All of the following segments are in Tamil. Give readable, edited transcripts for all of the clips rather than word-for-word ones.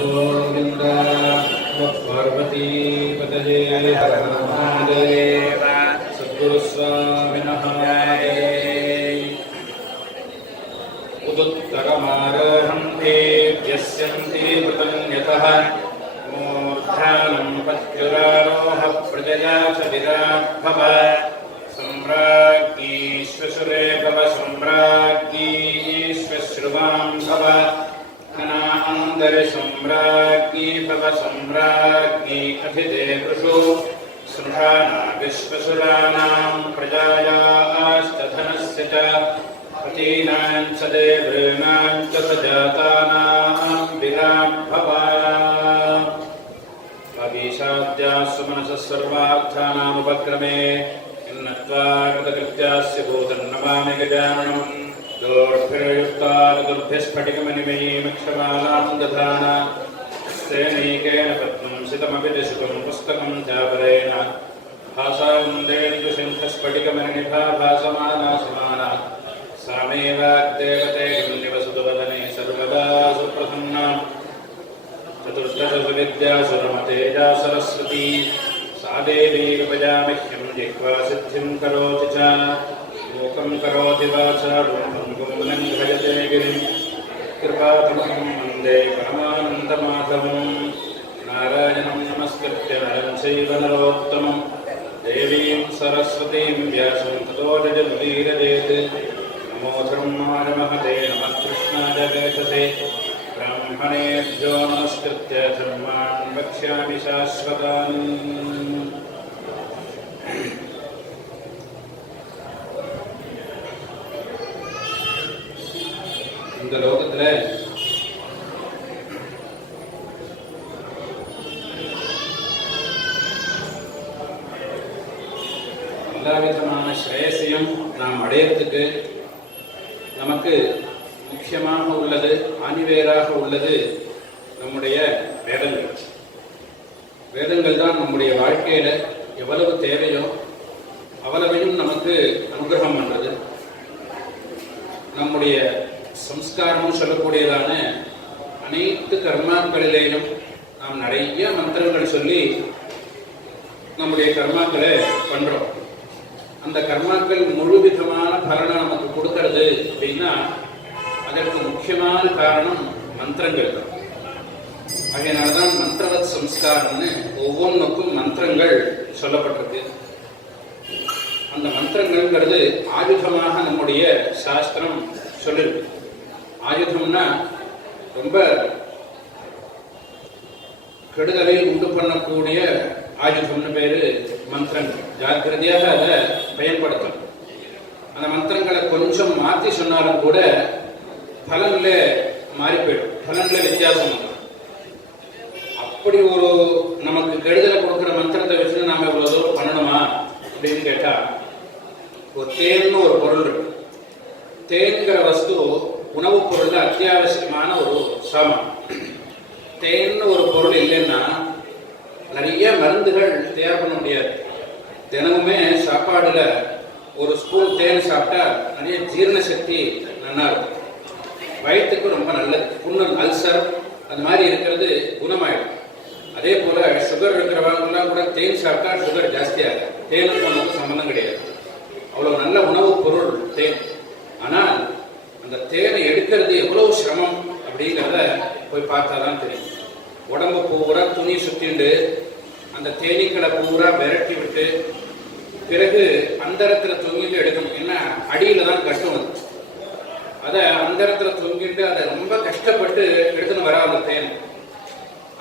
गोविन्द पार्वतीपतये हर महादेव सद्गुरुस्वामिनः उदुत्तरमारोहन्ते यस्यन्ति कृतन्यतः मूर्धानं पत्युरारोह प्रजया च विराट्भव सम्राज्ञी श्वशुरे भव सम्राज्ञी श्वश्रुवां भव सम्राज्ञी भव सम्राज्ञी अभिदे वृषो सृषाना विश्वसुराणां प्रजायाश्च च पतीनां च देवानां च सजातानां विराट्भव अभिषाद्यास्सु मनसः सर्वार्थानामुपक्रमे इन्नत्वा कृतकृत्यास्य भूतन्नमामि गजाननम् दोर्भिर्युक्तादुर्भ्यस्फटिकमणिमयीमक्षमालां दधाना श्रेणीकेन पद्मं सितमपि दिशुकं पुस्तकं चापरेण भासावन्देन्दुशङ्खस्फटिकमणिनिभा भासमाना समाना सा मे वाग्देवते निवसतु वदने सर्वदा सुप्रसन्ना चतुर्दशसु विद्यासु रमतेजा सरस्वती सा देवी उपजामह्यं जिह्वा सिद्धिं करोति च लोकं करोति वाचालं गुणं भजते गिरिं कृपातमहं वन्दे परमानन्दमाधवं नारायणं नमस्कृत्य नरं चैव नरोत्तमं देवीं सरस्वतीं व्यासं ततो जगमुदीरयेत् नमो धर्माय महते नमः कृष्णाय वेधसे ब्राह्मणेभ्यो नमस्कृत्य धर्मान् वक्ष्यामि शाश्वतान् இந்த லோகத்துல எல்லா விதமான ஸ்ரேயசையும் நாம் அடையறதுக்கு நமக்கு முக்கியமாக உள்ளது, ஆணிவேராக உள்ளது நம்முடைய வேதங்கள். வேதங்கள் தான் நம்முடைய வாழ்க்கையில எவ்வளவு தேவையோ அவ்வளவையும் நமக்கு அனுகிரகம் பண்றது. நம்முடைய சம்ஸ்காரம் சொல்லக்கூடியதான அனைத்து கர்மாக்களிலேயும் நாம் நிறைய மந்திரங்கள் சொல்லி நம்முடைய கர்மாக்களை பண்றோம். அந்த கர்மாக்கள் முழு விதமான பலனை நமக்கு கொடுக்கறது அப்படின்னா அதற்கு முக்கியமான காரணம் மந்திரங்கள் தான். அதனால்தான் மந்திரவத் சம்ஸ்காரம்னு ஒவ்வொன்றுக்கும் மந்திரங்கள் சொல்லப்பட்டிருக்கு. அந்த மந்திரங்கள்ங்கிறது ஆயுதமாக நம்முடைய சாஸ்திரம் சொல்லிருக்கு. ஆயுதம்னா ரொம்ப கெடுதலை உண்டு பண்ணக்கூடிய ஆயுதம்னு பேரு மந்திரங்கள். ஜாக்கிரதையாக அதை பயன்படுத்தணும். அந்த மந்திரங்களை கொஞ்சம் மாற்றி சொன்னாலும் கூட பலன்ல மாறி போயிடும், பலன்ல வித்தியாசம். அப்படி ஒரு நமக்கு கெடுதலை கொடுக்குற மந்திரத்தை வச்சு நாம இவ்வளவு தூரம் பண்ணணுமா அப்படின்னு கேட்டா, ஒரு தேன்னு ஒரு பொருள் இருக்கு. தேன்கிற வஸ்து உணவுப் பொருள்ல அத்தியாவசியமான ஒரு சாமான். தேன்னு ஒரு பொருள் இல்லைன்னா நிறைய மருந்துகள் தயார் பண்ண முடியாது. தினமுமே சாப்பாடுல ஒரு ஸ்பூன் தேன் சாப்பிட்டா நிறைய ஜீரண சக்தி நல்லா இருக்கும், வயிற்றுக்கு ரொம்ப நல்லது. புண்ணு, அல்சர் அது மாதிரி இருக்கிறது குணமாயிடும். அதே போல சுகர் இருக்கிறவங்கலாம் கூட தேன் சாப்பிட்டா சுகர் ஜாஸ்தியாகும். தேனுக்கு நமக்கு சம்பந்தம் கிடையாது. அவ்வளவு நல்ல உணவுப் பொருள் தேன். ஆனால் அந்த தேனை எடுக்கிறது எவ்வளவு சிரமம் அப்படிங்கிறத போய் பார்த்தாதான் தெரியும். உடம்பு பூரா துணி சுத்திண்டு அந்த தேனீக்களை பூரா விரட்டி விட்டு பிறகு அந்தரத்துல தொங்கிட்டு எடுக்கணும். என்ன அடியில தான் கஷ்டம் அது. அதை அந்தரத்துல தொங்கிட்டு அதை ரொம்ப கஷ்டப்பட்டு எடுத்துன்னு வரா அந்த தேன்.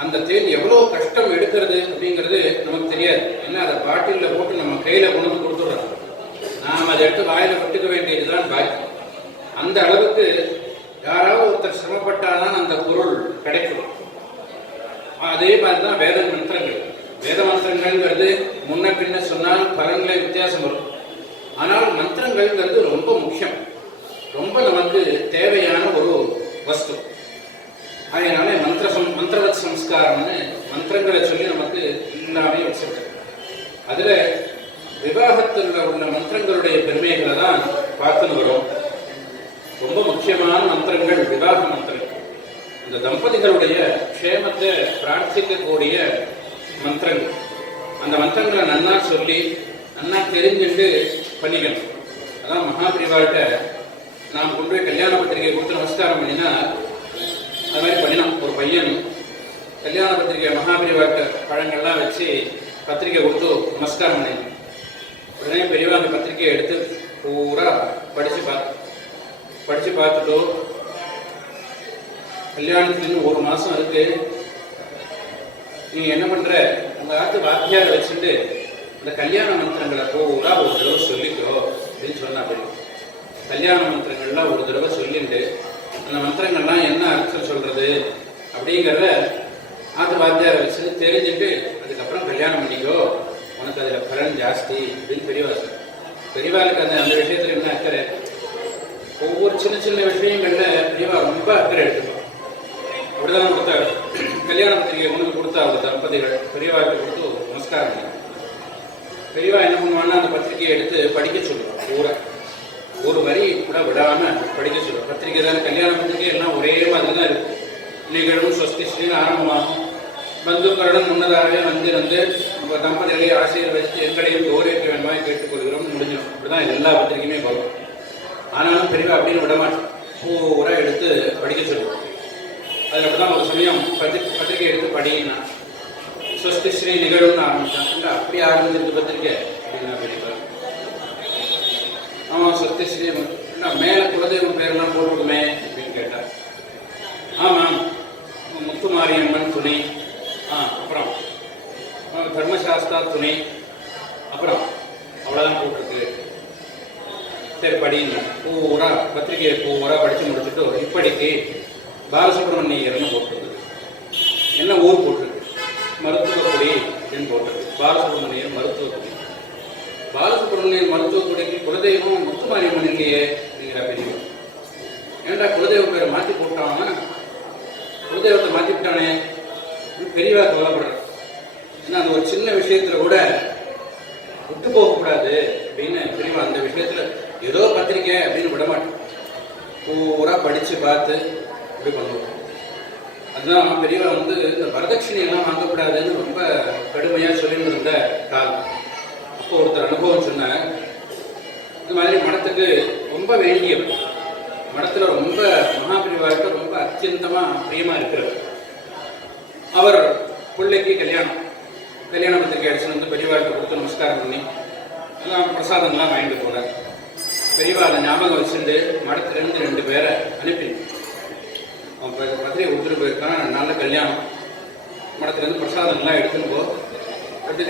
அந்த தேன் எவ்வளவு கஷ்டம் எடுக்கிறது அப்படிங்கிறது நமக்கு தெரியாது. ஏன்னா அதை பாட்டில போட்டு நம்ம கையில கொண்டு வந்து கொடுத்துடுறோம். நாம் அதை எடுத்து வாயில விட்டுக்க வேண்டியதுதான் பாக்கி. அந்த அளவுக்கு யாராவது ஒருத்தர் சிரமப்பட்டாதான் அந்த பொருள் கிடைக்கும். அதே மாதிரிதான் வேத மந்திரங்கள். வேத மந்திரங்கள்ங்கிறது முன்ன பின்ன சொன்னால் பலன்களை வித்தியாசம் வரும். ஆனால் மந்திரங்கள்ங்கிறது ரொம்ப முக்கியம், ரொம்ப நமக்கு தேவையான ஒரு வஸ்து. அதனால மந்திரவத் சம்ஸ்காரம்னு மந்திரங்களை சொல்லி நமக்கு எல்லாமே வச்சிருக்கு. அதுல விவாகத்தில் உள்ள மந்திரங்களுடைய பெருமைகளை தான் பார்த்துன்னு வரும். ரொம்ப முக்கியமான மந்திரங்கள் விவாக மந்திரங்கள். இந்த தம்பதிகளுடைய க்ஷேமத்தை பிரார்த்திக்கக்கூடிய மந்திரங்கள். அந்த மந்திரங்களை நன்னா சொல்லி நன்னா தெரிஞ்சுட்டு பண்ணிக்கணும். அதான் மகாபிரிவாட்ட நாம் கொண்டு போய் கல்யாண பத்திரிகை கொடுத்து நமஸ்காரம் பண்ணினா அது மாதிரி பண்ணினான். ஒரு பையன் கல்யாண பத்திரிகை மகாபிரிவாட்ட பழங்கள்லாம் வச்சு பத்திரிகை கொடுத்து நமஸ்காரம் பண்ணினான். உடனே பெரியவா அந்த பத்திரிகையை எடுத்து பூரா படிச்சு பார்த்துட்டோ, கல்யாணத்துக்கு இன்னும் 1 மாசம் இருக்கு, நீங்க என்ன பண்ற, உங்க ஆத்து வாத்தியாரை வச்சுட்டு இந்த கல்யாண மந்திரங்களை பூரா ஒரு தடவை சொல்லிக்கோ அப்படின்னு சொன்னா. கல்யாண மந்திரங்கள்லாம் ஒரு தடவை சொல்லிட்டு அந்த மந்திரங்கள்லாம் என்ன அர்த்தம் சொல்றது அப்படிங்கிறத ஆத்து வாத்தியாரை வச்சு தெரிஞ்சுட்டு அதுக்கப்புறம் கல்யாணம் பண்ணிக்கோ, உனக்கு அதில் பலன் ஜாஸ்தி அப்படின்னு பெரியவா சார். பெரியவாளுக்கு அந்த விஷயத்துல என்ன அக்கறை, ஒவ்வொரு சின்ன சின்ன விஷயங்கள்ல பெரியவா ரொம்ப அக்கறை எடுத்துக்கோ. அப்படிதான் கொடுத்தாரு. கல்யாண பத்திரிகை கொண்டு கொடுத்தா அந்த தம்பதிகள் பெரியவாளுக்கு கொடுத்து நமஸ்காரம் பண்ணி பெரியவா என்ன பண்ணுவான்னா அந்த பத்திரிகையை எடுத்து படிக்க சொல்லுவான். பூரா ஒரு வரி கூட விடாம படிக்க சொல்லுவான். பத்திரிகை தானே, கல்யாண பத்திரிகை எல்லாம் ஒரே மாதிரி தான் இருக்கும். நிகழும் ஸ்வஸ்திஸ்ரீன்னு ஆரம்பமாகும். பந்துக்களுடன் முன்னதாகவே வந்து தம்பதிகளை ஆசீர்வதித்து எங்களையும் கௌரவிக்க வேண்டுமாய் கேட்டுக்கொள்கிறோம் முடிஞ்சிடும். அப்படிதான் எல்லா பத்திரிகையுமே வரும். ஆனாலும் பெரியவா அப்படின்னு விடமாட்டோம், பூரா எடுத்து படிக்க சொல்லுவோம். அதில் அப்படிதான் ஒரு சமயம் பத்திரிகை எடுத்து படினா ஸ்வஸ்திஸ்ரீ நிகழும்னு ஆரம்பிச்சான். அப்படி ஆரம்பிச்சிருக்கு பத்திரிகை அப்படின்னா பெரியவா. ஆமாம், ஸ்வஸ்திஸ்ரீ மேலே குலதெய்வம் பேரெல்லாம் போட்டுருக்குமே அப்படின்னு கேட்டார். ஆமாம், முத்துமாரியம்மன் துணை, அப்புறம் தர்மசாஸ்திரா துணை, அப்புறம் அவ்வளோதான் போட்டிருக்கு. சரி படிங்க. பூரா பத்திரிகையை பூரா படித்து முடிச்சுட்டு இப்படிக்கு பாலசுப்ரமணியர்னு போட்டிருக்கு. என்ன ஊர் போட்டிருக்கு, மருத்துவக்குடி அப்படின்னு போட்டிருக்கு. பாலசுப்ரமணியர் மருத்துவக்குடி. பாலசுப்ரமணியர் மருத்துவக்குடிக்கு குலதெய்வம் முத்துமாரியம்மன் இல்லையே அப்படிங்கிற பெரியவா. ஏன்டா குலதெய்வ பேரை மாற்றி போட்டான், குலதெய்வத்தை மாற்றி விட்டானே பெரியவா கவலைப்படுற. ஏன்னா அது ஒரு சின்ன விஷயத்துல கூட விட்டு போகக்கூடாது அப்படின்னு பெரியவா அந்த விஷயத்துல ஏதோ பத்திரிக்கை அப்படின்னு விடமாட்டோம், பூரா படிச்சு பார்த்து இப்படி பண்ணுவோம். அதுதான் பெரியவா இந்த வரதட்சணையெல்லாம் வாங்கக்கூடாதுன்னு ரொம்ப கடுமையா சொல்லிட்டு இருந்த காலம். அப்போ ஒருத்தர் அனுபவம் சொன்ன, இந்த மாதிரி மடத்துக்கு ரொம்ப வேண்டியவர், மடத்துல ரொம்ப மகாபிரிவாருக்கு ரொம்ப அத்தியந்தமா பிரியமா இருக்கிறவர். அவர் பிள்ளைக்கு கல்யாண பத்திரிகை அடிச்சு பெரியவாருக்கு கொடுத்து நமஸ்காரம் பண்ணி எல்லாம் பிரசாதம்லாம் வாங்கிட்டு போனார். பெரியவா அதை ஞாபகம் வச்சுட்டு மடத்திலிருந்து 2 பேரை அனுப்பி அவன் பத்திரிகை கொடுத்துட்டு போயிருக்கான். நல்ல கல்யாணம், மடத்திலேருந்து பிரசாதம்லாம் எடுத்துன்னு போ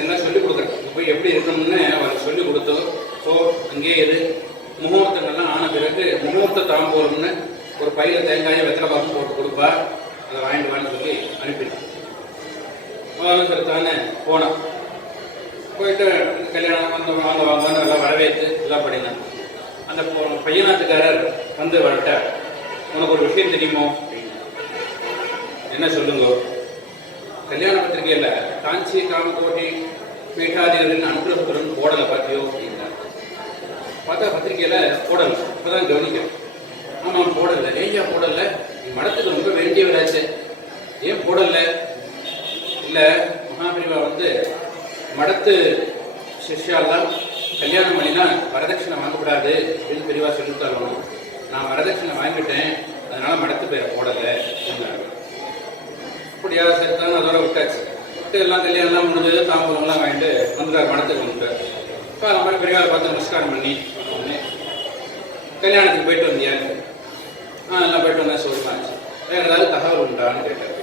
எல்லாம் சொல்லிக் கொடுக்குறேன். போய் எப்படி இருக்கணும்னு அவருக்கு சொல்லிக் கொடுத்தோ அங்கேயே இது முகூர்த்தங்கள்லாம் ஆன பிறகு முகூர்த்த தாம்பூலம்னு ஒரு பையில தேங்காயை வெத்தலை பாக்கு போட்டு கொடுப்பா, அதை வாங்கிட்டு வான்னு சொல்லி அனுப்பிடுவேன். தானே போனான். போயிட்டு கல்யாணம் வாங்கன்னு எல்லாம் வரவேற்று எல்லாம் பண்ணினான். அந்த பையனாத்துக்காரர் வரட்ட, உனக்கு ஒரு விஷயம் தெரியுமோ அப்படின்னு. என்ன சொல்லுங்க. கல்யாண பத்திரிகையில காஞ்சி காமகோட்டி பீட்டாதிகளின் அனுகிரகத்துடன் போடலை பார்த்தியோ அப்படின்னா. பார்த்தா பத்திரிகையில போடலை. இப்பதான் கவனிக்கிறேன். ஆமாம் போடலை. ஏய்யா போடலை, நீ மடத்துக்கு ரொம்ப வேண்டியவராச்சு, ஏன் போடலை? இல்லை, மகாபிரிவா மடத்து சிஷ்யாலாம் கல்யாணம் பண்ணினா வரதட்சணை வாங்கக்கூடாது அப்படின்னு பெரியவா சொல்லித்தாலும் நான் வரதட்சணை வாங்கிட்டேன், அதனால மடத்து பேரை போடலை அப்படின்னாங்க. அப்படியா சேர்த்தாலும் அதோட விட்டாச்சு. விட்டு எல்லாம் கல்யாணம்லாம் முடிஞ்சது, தாம்பூலம்லாம் வாங்கிட்டு வந்துட்டார், மடத்துக்கு வந்துட்டார். இப்போ அந்த மாதிரி பெரியவா பார்த்து நமஸ்காரம் பண்ணி கல்யாணத்துக்கு போயிட்டு வந்தியான்னு. எல்லாம் போயிட்டு வந்தா சொல்லுவாச்சு. வேறு ஏதாவது தகவல் உண்டான்னு கேட்டார்.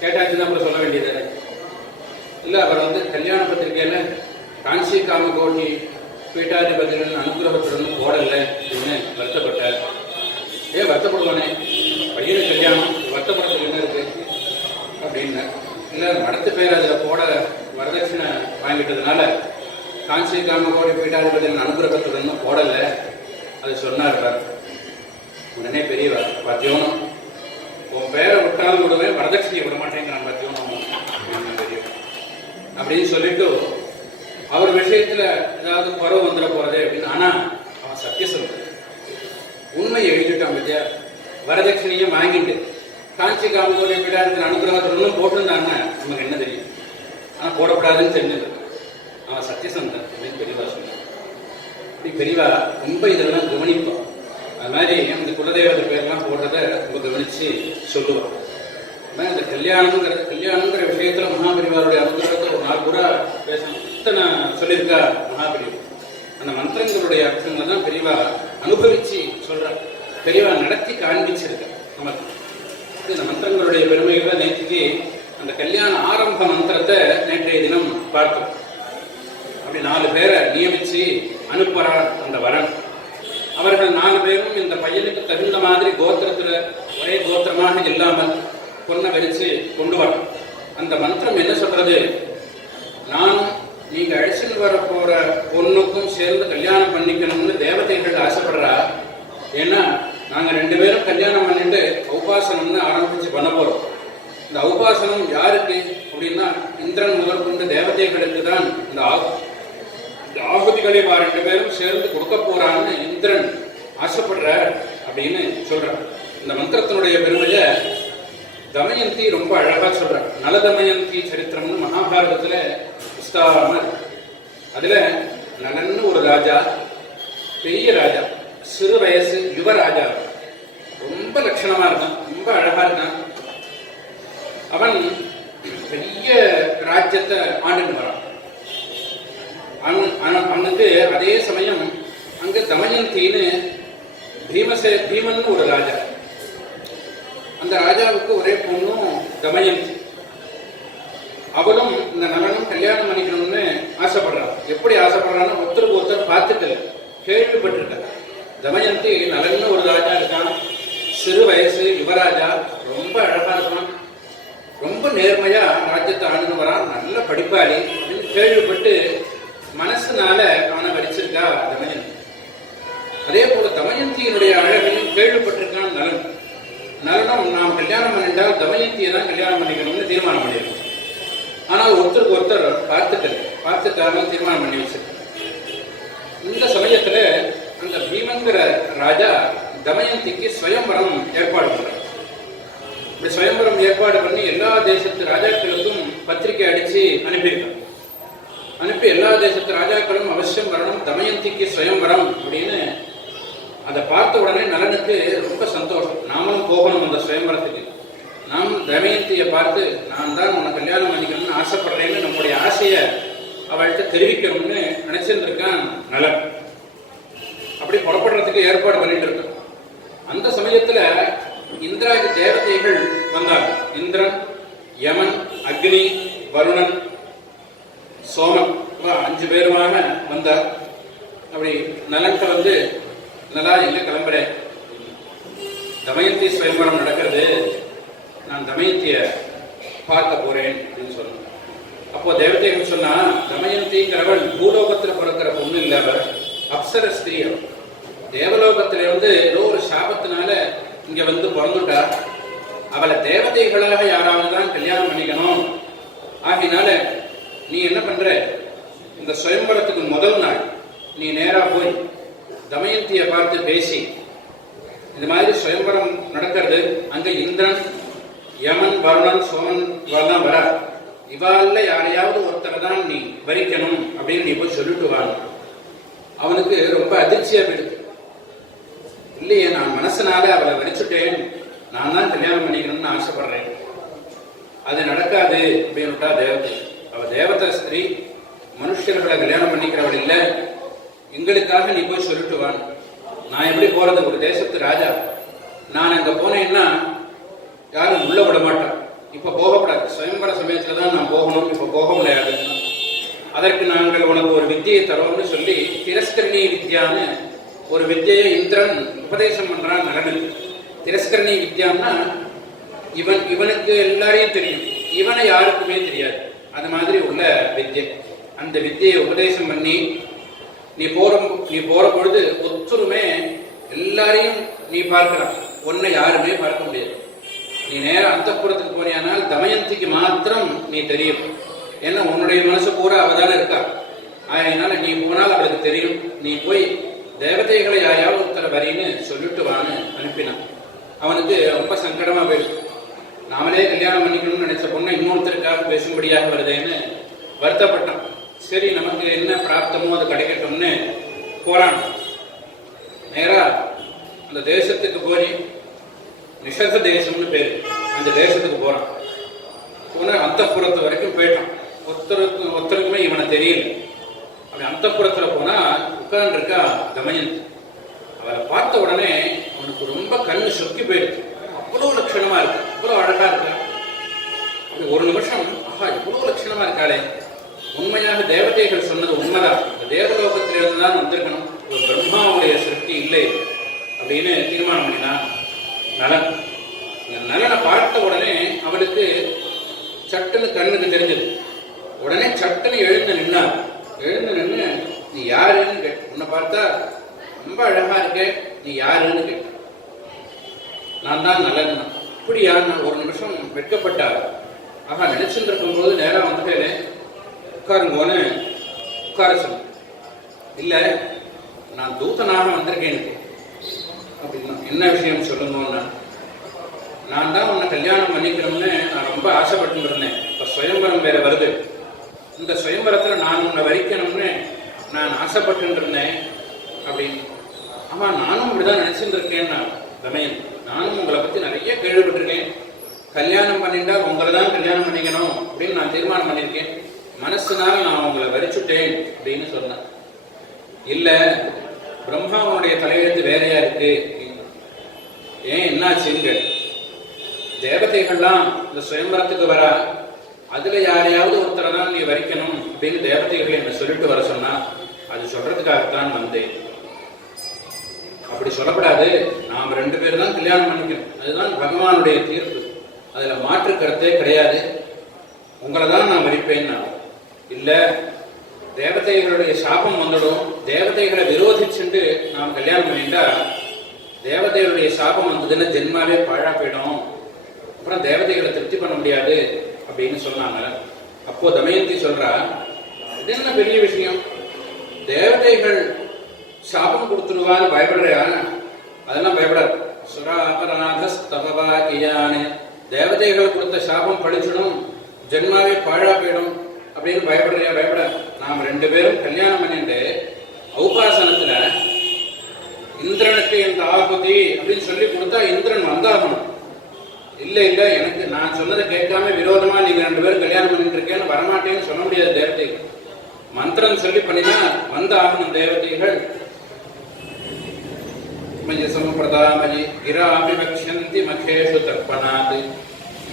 கேட்டாச்சுன்னா அப்புறம் சொல்ல வேண்டியது இல்லை. அவர் கல்யாண பத்திரிகையில காஞ்சி காமகோட்டி பீட்டாதிபதிகளின் அனுகிரகத்துடன் போடலை அப்படின்னு வருத்தப்பட்டார். ஏன் வருத்தப்படுவானே, பையனுக்கு கல்யாணம், வருத்தப்படுறதுக்கு என்ன இருக்கு அப்படின்னு. இல்லை, மடத்து பேர் அதில் போட வரதட்சணை வாங்கிட்டதுனால காஞ்சி காமகோட்டி பீட்டாதிபதிகளின் அனுகிரகத்துடன் போடலை அது சொன்னார். உடனே பெரியவர் பத்தியோனம், உன் பேரை விட்டாலும் விடுவேன், வரதட்சணையை விட மாட்டேங்கிறான் பத்தியோனம் அப்படின்னு சொல்லிட்டு அவர் விஷயத்துல ஏதாவது குறவு வந்துட போறதே அப்படின்னு. ஆனா அவன் சத்திய சொல்ற உண்மையை எழுதிட்டான் பத்தியா. வரதட்சணையும் வாங்கிட்டு காஞ்சி காமகோடி பீடாரத்தின் அனுகிரகத்துடன் போட்டிருந்தாங்கன்னா நமக்கு என்ன தெரியும்? ஆனால் போடக்கூடாதுன்னு தெரிஞ்சது. அவன் சத்தியசந்தன் அப்படின்னு பெரியவா சொன்னான். இப்படி பெரியவா ரொம்ப இதெல்லாம் கவனிப்பான். அது மாதிரி அந்த குலதெய்வத்தை பேர்லாம் போடுறத ரொம்ப கவனிச்சு சொல்லுவான். இந்த கல்யாணங்கிற விஷயத்துல மகாபெரிவாருடைய அனுகிரகத்தை ஒரு நாள் கூட பேசணும் இத்தனை சொல்லியிருக்கா மகாபெரிவா. அந்த மந்திரங்களுடைய அர்த்தங்களை தான் பெரியவா அனுபவிச்சு சொல்றார், பெரியவா நடத்தி காண்பிச்சிருக்க நமக்கு. இந்த மந்திரங்களுடைய பெருமைகளை நேற்றுக்கு அந்த கல்யாண ஆரம்ப மந்திரத்தை நேற்றைய தினம் பார்த்தோம். அப்படி 4 பேரை நியமிச்சு அனுப்புறார் அந்த வரன். அவர்கள் 4 பேரும் இந்த பையனுக்கு தகுந்த மாதிரி கோத்திரத்துல ஒரே கோத்திரமாக இல்லாமல் பொண்ணை வரிச்சு கொண்டு வர. அந்த மந்திரம் என்ன சொல்றது? நானும் நீங்க அழைச்சிட்டு வர போற பொண்ணுக்கும் சேர்ந்து கல்யாணம் பண்ணிக்கணும்னு தேவதைகள் ஆசைப்படுறா. ஏன்னா நாங்க 2 பேரும் கல்யாணம் பண்ணிட்டு உபாசனம்னு ஆரம்பிச்சு பண்ண போறோம். இந்த உபாசனம் யாருக்கு அப்படின்னா இந்திரன் முதல் கொண்டு தேவதைகளுக்கு தான் இந்த ஆகுதிகளை 2 பேரும் சேர்ந்து கொடுக்க போறான்னு இந்திரன் ஆசைப்படுற அப்படின்னு சொல்றார். இந்த மந்திரத்தினுடைய பெருமைய தமயந்தி ரொம்ப அழகா சொல்றார். நல தமயந்தி சரித்திரம்னு மகாபாரதத்துல விஸ்தாரமா இருக்கு. அதுல நலன்னு ஒரு ராஜா, பெரிய ராஜா, சிறு வயசு யுவராஜா, ரொம்ப லட்சணமா இருக்கான், ரொம்ப அழகா இருக்கான். அவன் பெரிய ராஜ்யத்தை ஆண்டுன்னு வரான். அவனுக்கு அதே சமயம் அங்க தமயந்தின்னு பீமன் ஒரு ராஜா. அந்த ராஜாவுக்கு ஒரே பொண்ணும் தமயந்தி. அவளும் இந்த நலனும் கல்யாணம் பண்ணிக்கணும்னு ஆசைப்படுறான். எப்படி ஆசைப்படுறான்னு ஒருத்தருக்கு ஒருத்தர் பார்த்துட்டு கேள்விப்பட்டிருக்க. தமயந்தி நலன்னு ஒரு ராஜா இருக்கான், சிறு வயசு யுவராஜா, ரொம்ப அழகா இருக்கான், ரொம்ப நேர்மையா ராஜ்யத்தை ஆண்டு வரான், நல்ல படிப்பாளி அப்படின்னு கேள்விப்பட்டு மனசுனால அவனை வரிச்சிருக்கா தமயந்தி. அதே போல தமயந்தியினுடைய அழகையும் கேள்விப்பட்டிருக்கான் நலன். நலனும் நாம் கல்யாணம் பண்ணிட்டால் தமயந்தியை தான் கல்யாணம் பண்ணிக்கணும்னு தீர்மானம் பண்ணியிருக்கோம். ஆனால் ஒருத்தருக்கு ஒருத்தர் பார்த்துக்காம தீர்மானம் பண்ணி வச்சிருக்க. இந்த சமயத்துல அந்த பீமங்கிற ராஜா தமயந்திக்கு ஸ்வயம்பரம் ஏற்பாடு பண்றார். இப்படி ஸ்வயம்பரம் ஏற்பாடு பண்ணி எல்லா தேசத்து ராஜாக்களுக்கும் பத்திரிகை அடிச்சு அனுப்பியிருக்காங்க. அனுப்பி எல்லா தேசத்து ராஜாக்களும் அவசியம் வரணும், தமயந்திக்கு ஸ்வயம்பரம் அப்படின்னு. அதை பார்த்த உடனே நலனுக்கு ரொம்ப சந்தோஷம். நாமளும் போகணும் அந்த ஸ்வயம்பரத்துக்கு. நாம் தமயந்தியை பார்த்து நான் தான் உன்னை கல்யாணம் பண்ணிக்கணும்னு ஆசைப்படுறேன்னு நம்முடைய ஆசையை அவள்கிட்ட தெரிவிக்கணும்னு நினைச்சிருந்திருக்கான் நலன். அப்படி புறப்படுறதுக்கு ஏற்பாடு பண்ணிட்டு இருக்கான். அந்த சமயத்துல இந்திராதி தேவதைகள் வந்தாங்க. இந்திரன், யமன், அக்னி, வருணன், சோமன் 5 பேருமாக வந்தார். அப்படி நலன்கிட்ட வந்து, நல்லா எங்க கிளம்புறேன், தமயந்தி ஸ்வயம்பரம் நடக்கிறது, நான் தமயந்திய பார்க்க போறேன் அப்படின்னு சொன்னான். அப்போ தேவதைகள் சொன்னா, தமயந்திங்கிறவள் பூலோகத்துல பிறக்கிற பொண்ணு இல்ல, அவர் அப்சர ஸ்திரீ. தேவலோகத்தில வந்து ஏதோ ஒரு சாபத்தினால இங்க வந்து பிறந்துட்டா. அவளை தேவதைகளாக யாராவது தான் கல்யாணம் பண்ணிக்கணும். ஆகினால நீ என்ன பண்ற, இந்த சுயம்பரத்துக்கு முதல் நாள் நீ நேரா போய் தமயந்தியை பார்த்து பேசி, இது மாதிரி சுயம்பரம் நடக்கிறது, அங்க இந்திரன், யமன், வருணன், சோமன் இவெல்லாம் வர, இவாள்ல யாரையாவது ஒருத்தரை தான் நீ வரிக்கணும் அப்படின்னு நீ போய் சொல்லிட்டு வாங்க. அவனுக்கு ரொம்ப அதிர்ச்சியா போயிடுது. இல்லையே, நான் மனசனால அவளை வரிச்சுட்டேன், நான் தான் கல்யாணம் பண்ணிக்கணும்னு ஆசைப்படுறேன், அது நடக்காது அப்படின்னுட்டா தேவதை. அவ தேவதை ஸ்திரீ, மனுஷர்களை கல்யாணம் பண்ணிக்கிறவள் இல்லை, எங்களுக்காக நீ போய் சொல்லிட்டு வான். நான் எப்படி போறது, ஒரு தேசத்து ராஜா, நான் அங்க போனேன்னா யாரும் உள்ள விட மாட்டான். இப்ப போகப்படாது, சுயம்பர சமயத்துலதான் நான் போகணும், இப்ப போக முடியாது. அதற்கு நாங்கள் உனக்கு ஒரு வித்தியை தரோம்னு சொல்லி திரஸ்கரணி வித்யான்னு ஒரு வித்தியை இந்திரன் உபதேசம் பண்றான் நலனுக்கு. திரஸ்கரணி வித்யான்னா இவனுக்கு எல்லாரையும் தெரியும், இவனை யாருக்குமே தெரியாது, அது மாதிரி உள்ள வித்யை. அந்த வித்தியை உபதேசம் பண்ணி நீ போற பொழுது ஒத்துருமே எல்லாரையும் நீ பார்க்கலாம், உன்னை யாருமே பார்க்க முடியாது. நீ நேரம் அந்தப்புறத்துக்கு போனியானால் தமயந்திக்கு மாத்திரம் நீ தெரியும். ஏன்னா உன்னுடைய மனசு பூரா அவதான இருக்கா. அதனால நீ போனால் அவளுக்கு தெரியும். நீ போய் தேவதைகளை யாரையாவது ஒருத்தர வரின்னு சொல்லிட்டு வான்னு அனுப்பினான். அவனுக்கு ரொம்ப சங்கடமா போயிடுச்சு. நாமளே கல்யாணம் பண்ணிக்கணும்னு நினைச்ச பொண்ணை இன்னொருத்தருக்காக பேசும்படியாக வருதேன்னு வருத்தப்பட்டான். சரி, நமக்கு என்ன பிராப்தமோ அது கிடைக்கட்டும்னு போறான். நேரா அந்த தேசத்துக்கு போய் நிஷத தேசம்னு பேரு, அந்த தேசத்துக்கு போறான். போன அந்தப்புறத்து வரைக்கும் போயிட்டான். ஒருத்தருக்குமே இவனை தெரியல. அப்படி அந்தப்புறத்துல போனா உட்கார்ந்து இருக்கா தமயந்தி. அவரை பார்த்த உடனே அவனுக்கு ரொம்ப கண்ணு சொக்கி போயிடுச்சு. அவ்வளவு லட்சணமா இருக்கு, அவ்வளவு அழகா இருக்கா. அப்படி ஒரு நிமிஷம், ஆஹா இவ்வளவு லட்சணமா இருக்காளே, உண்மையாக தேவதைகள் சொன்னது உண்மைதான், இந்த தேவலோகத்திலிருந்து தான் வந்திருக்கணும், ஒரு பிரம்மாவுடைய சிருஷ்டி இல்லை அப்படின்னு தீர்மானம் பண்ணினான் நலன். நலனை பார்த்த உடனே அவனுக்கு சட்டுன்னு கண்ணுக்கு தெரிஞ்சது. உடனே சட்டுன்னு எழுந்து நின்னான். எழுந்து நின்று, நீ யாருன்னு கேட்ட. உன்னை பார்த்தா ரொம்ப அழகா இருக்கே, நீ யாருன்னு கேட்ட. நான் தான் நலன். அப்படியா? நான் ஒரு நிமிஷம் வெட்கப்பட்டார். ஆஹா, நினைச்சுட்டு இருக்கும் போது நேரம் வந்துட்டே உட்காருங்கோன்னு உட்கார சொன்ன. இல்ல, நான் தூதனாக வந்திருக்கேன் அப்படின்னா. என்ன விஷயம் சொல்லுங்கன்னா, நான் தான் உன்னை கல்யாணம் பண்ணிக்கணும்னு நான் ரொம்ப ஆசைப்பட்டு இருந்தேன். இப்ப சுயம்பரம் வேற வருது. இந்த சுயம்பரத்துல நான் உன்னை வரிக்கணும்னு நான் ஆசைப்பட்டு இருந்தேன் அப்படின்னு. ஆமா, நானும் இப்படிதான் நினைச்சுட்டு இருக்கேன். தமயன், நானும் உங்களை பத்தி நிறைய கேள்விப்பட்டிருக்கேன். கல்யாணம் பண்ணிட்டா உங்களை தான் கல்யாணம் பண்ணிக்கணும் அப்படின்னு நான் தீர்மானம் பண்ணியிருக்கேன். மனசுனால நான் உங்களை வரிச்சுட்டேன் அப்படின்னு சொன்னேன். இல்ல, பிரம்மாவனுடைய தலையெழுத்து வேறையா இருக்கு. ஏன், என்னாச்சுங்க? தேவதைகள்லாம் இந்த சுயம்பரத்துக்கு வரா, அதுல யாரையாவது ஒருத்தரை தான் நீ வரிக்கணும் அப்படின்னு தேவதைகளை என்ன சொல்லிட்டு வர சொன்னா, அது சொல்றதுக்காகத்தான் வந்தேன். அப்படி சொல்லப்படாது, நாம் 2 பேர் தான் கல்யாணம் பண்ணிக்கணும், அதுதான் பகவானுடைய தீர்ப்பு, அதுல மாற்று கருத்தே கிடையாது. உங்களை தான் நான் வரிப்பேன். இல்ல, தேவதைகளுடைய சாபம் வந்துடும், தேவதைகளை விரோதிச்சுட்டு நாம் கல்யாணம் பண்ணிட்டா தேவதைகளுடைய சாபம் வந்ததுன்னா ஜென்மாவே பாழா போயிடும், அப்புறம் தேவதைகளை திருப்தி பண்ண முடியாது அப்படின்னு சொன்னாங்க. அப்போ தமயந்தி சொல்றா, இது என்ன பெரிய விஷயம், தேவதைகள் சாபம் கொடுத்துருவான்னு பயப்படுறியா? அதெல்லாம் பயப்படாது. சுராபராதஸ்தபவாக்கியானே, தேவதைகள் கொடுத்த சாபம் பழிச்சிடும், ஜென்மாவே பாழா போயிடும் அப்படின்னு பயப்படுறியா? பயப்படாது. நாம் 2 பேரும் கல்யாணம் பண்ணிட்டு ஔபாசனத்துல இந்திரனுக்கு இந்த ஆகுதி அப்படின்னு சொல்லி கொடுத்தா இந்திரன் வந்தாகணும். இல்ல இல்ல, எனக்கு நான் சொன்னதை கேட்காம விரோதமா நீங்க 2 பேரும் கல்யாணம் பண்ணிட்டு இருக்கேன்னு வரமாட்டேன்னு சொல்ல முடியாது. தேவதைகள் மந்திரம் சொல்லி பண்ணினா வந்த ஆகணும் தேவதைகள். சம்பிரதாமயி கிராபிபக்ஷந்தி மகேஷு தர்ப்பணாது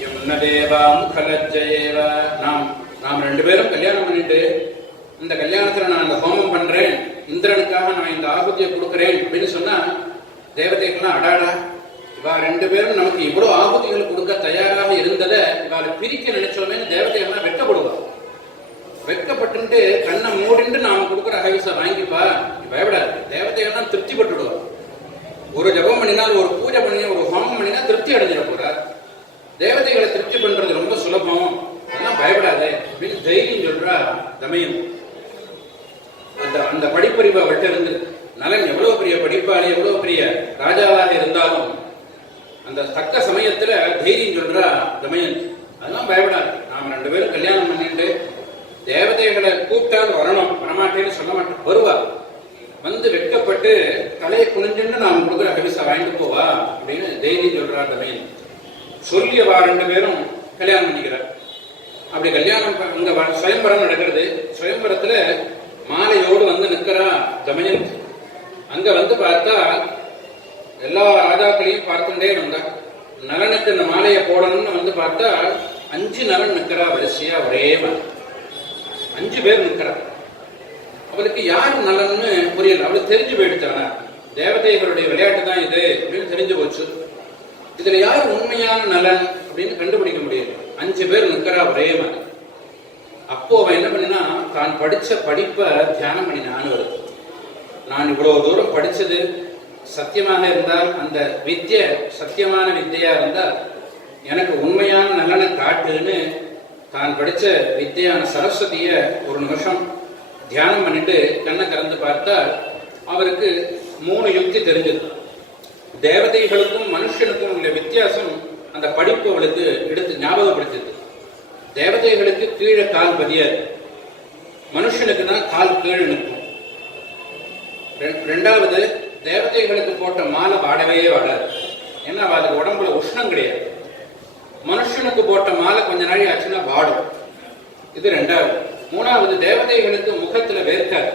யமுனதேவா முகலஜ்ஜயேவா. நாம் 2 பேரும் கல்யாணம் பண்ணிட்டு இந்த கல்யாணத்துல நான் இந்த ஹோமம் பண்றேன், இந்திரனுக்காக நான் இந்த ஆகுதியை கொடுக்குறேன் அப்படின்னு சொன்னா தேவதைகள்லாம் அடாடா, இவா 2 பேரும் நமக்கு இவ்வளவு ஆகுதிகள் கொடுக்க தயாராக இருந்ததை இவாளை பிரிக்க நினைச்சோமே தேவதைகள்லாம் வெட்கப்படுவா. வெட்கப்பட்டு கண்ணை மூடிண்டு நாம் கொடுக்குற அகவிசை வாங்கிப்பா, பயப்படாது. தேவதைகள்லாம் திருப்தி பட்டுடுவா. ஒரு ஜபம் பண்ணினால், ஒரு பூஜை பண்ணி, ஒரு ஹோமம் பண்ணினா திருப்தி அடைஞ்சிட போறார். தேவதைகளை திருப்தி பண்றது ரொம்ப சுலபம், அதெல்லாம் பயப்படாதே அப்படின்னு தைரியம் சொல்றா தமயம். அந்த படிப்பறிவு அவர்கிட்ட இருந்து. நலன் எவ்வளவு பெரிய படிப்பாளி, எவ்வளவு பெரிய ராஜாவாக இருந்தாலும் அந்த தக்க சமயத்துல தைரியம் சொல்றா தமயன். அதெல்லாம் பயப்படாது. நாம் 2 பேரும் கல்யாணம் பண்ணிட்டு தேவதைகளை கூப்பிட்டாது வரணும், வரமாட்டேன்னு சொல்ல மாட்டோம், வருவா. வந்து வெட்கப்பட்டு தலையை குனிஞ்சுன்னு நாம் கொடுக்குற அகவிசா வாங்கிட்டு போவா அப்படின்னு தைரியம் சொல்றா தமயன். சொல்லியவா 2 பேரும் கல்யாணம் பண்ணிக்கிறார். அப்படி கல்யாணம் இங்க சுயம்பரம் நடக்கிறது. சுயம்பரத்துல மாலையோடு வந்து நிற்கிறா தமயன். அங்க வந்து பார்த்தா எல்லா ராஜாக்களையும் பார்த்துட்டே வந்தா. நலனுக்கு இந்த மாலையை போடணும்னு வந்து பார்த்தா 5 நலன் நிற்கிறா வரிசையா, ஒரே மாதிரி 5 பேர் நிற்கிறா. அவளுக்கு யார் நலன்னு புரியல. அவளுக்கு தெரிஞ்சு போயிடுச்சானா, தேவதைகளுடைய விளையாட்டு தான் இது அப்படின்னு தெரிஞ்சு போச்சு. இதுல யார் உண்மையான நலன் அப்படின்னு கண்டுபிடிக்க முடியல. 5 பேர் நிற்கிறா ஒரே மாதிரி. அப்போ அவன் என்ன பண்ணினா, தான் படிச்ச படிப்பை தியானம் பண்ணினான்னு வருது. நான் இவ்வளவு தூரம் படிச்சது சத்தியமாக இருந்தால், அந்த வித்யை சத்தியமான வித்தையா இருந்தால் எனக்கு உண்மையான நலனை காட்டுன்னு தான் படிச்ச வித்தையான சரஸ்வதிய ஒரு நிமிஷம் தியானம் பண்ணிட்டு கண்ணை கறந்து பார்த்தா அவருக்கு 3 யுக்தி தெரிஞ்சது. தேவதைகளுக்கும் மனுஷனுக்கும் உள்ள வித்தியாசம் அந்த படிப்பு அவளுக்கு எடுத்து ஞாபகப்படுத்தியது. தேவதைகளுக்கு கீழே கால் பதியாது, மனுஷனுக்கு தான் கால் கீழே நிற்கும். ரெண்டாவது, தேவதைகளுக்கு போட்ட மாலை வாடவே வாடாது, ஏன்னா அதுக்கு உடம்புல உஷ்ணம் கிடையாது. மனுஷனுக்கு போட்ட மாலை கொஞ்ச நாள் ஆச்சுன்னா வாடும். இது ரெண்டாவது. மூணாவது, தேவதைகளுக்கு முகத்துல வேர்க்காது,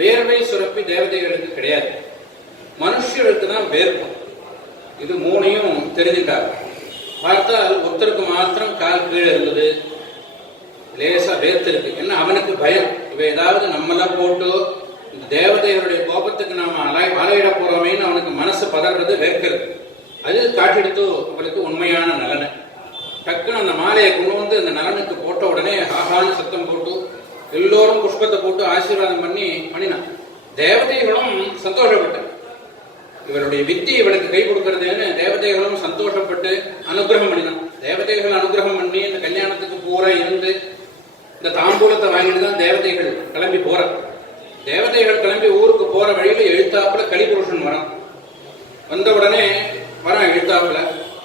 வேர்வை சுரப்பி தேவதைகளுக்கு கிடையாது, மனுஷர்களுக்கு தான் வேர்க்கும். இது மூணையும் தெரிஞ்சுட்டாங்க. பார்த்தால் ஒருத்தருக்கு மாத்திரம் கால் கீழே இருந்தது, லேசா வேர்த்திருக்கு. என்ன, அவனுக்கு பயம், இவ ஏதாவது நம்மளாம் போட்டு இந்த தேவதைகளுடைய கோபத்துக்கு நாம அலையிட போறோமேன்னு அவனுக்கு மனசு பதறது, வேர்க்கிறது. அது காட்டெடுத்து அவளுக்கு உண்மையான நலனை. டக்குன்னு அந்த மாலையை கொண்டு வந்து அந்த நலனுக்கு போட்ட உடனே ஆகான்னு சத்தம் போட்டு எல்லோரும் புஷ்பத்தை போட்டு ஆசீர்வாதம் பண்ணினான். தேவதைகளும் சந்தோஷப்பட்ட, இவருடைய வித்தி இவளுக்கு கை கொடுக்கறதுன்னு தேவதைகளும் சந்தோஷப்பட்டு அனுகிரகம் பண்ணினான். தேவதைகள் அனுகிரகம் பண்ணி இந்த கல்யாணத்துக்கு பூரா இருந்து இந்த தாம்பூலத்தை வாங்கிட்டு தான் தேவதைகள் கிளம்பி போற. தேவதைகள் கிளம்பி ஊருக்கு போற வழியில எழுத்தாப்புல கலிபுருஷன் வரான். வந்த உடனே வரான் எழுத்தாப்புல,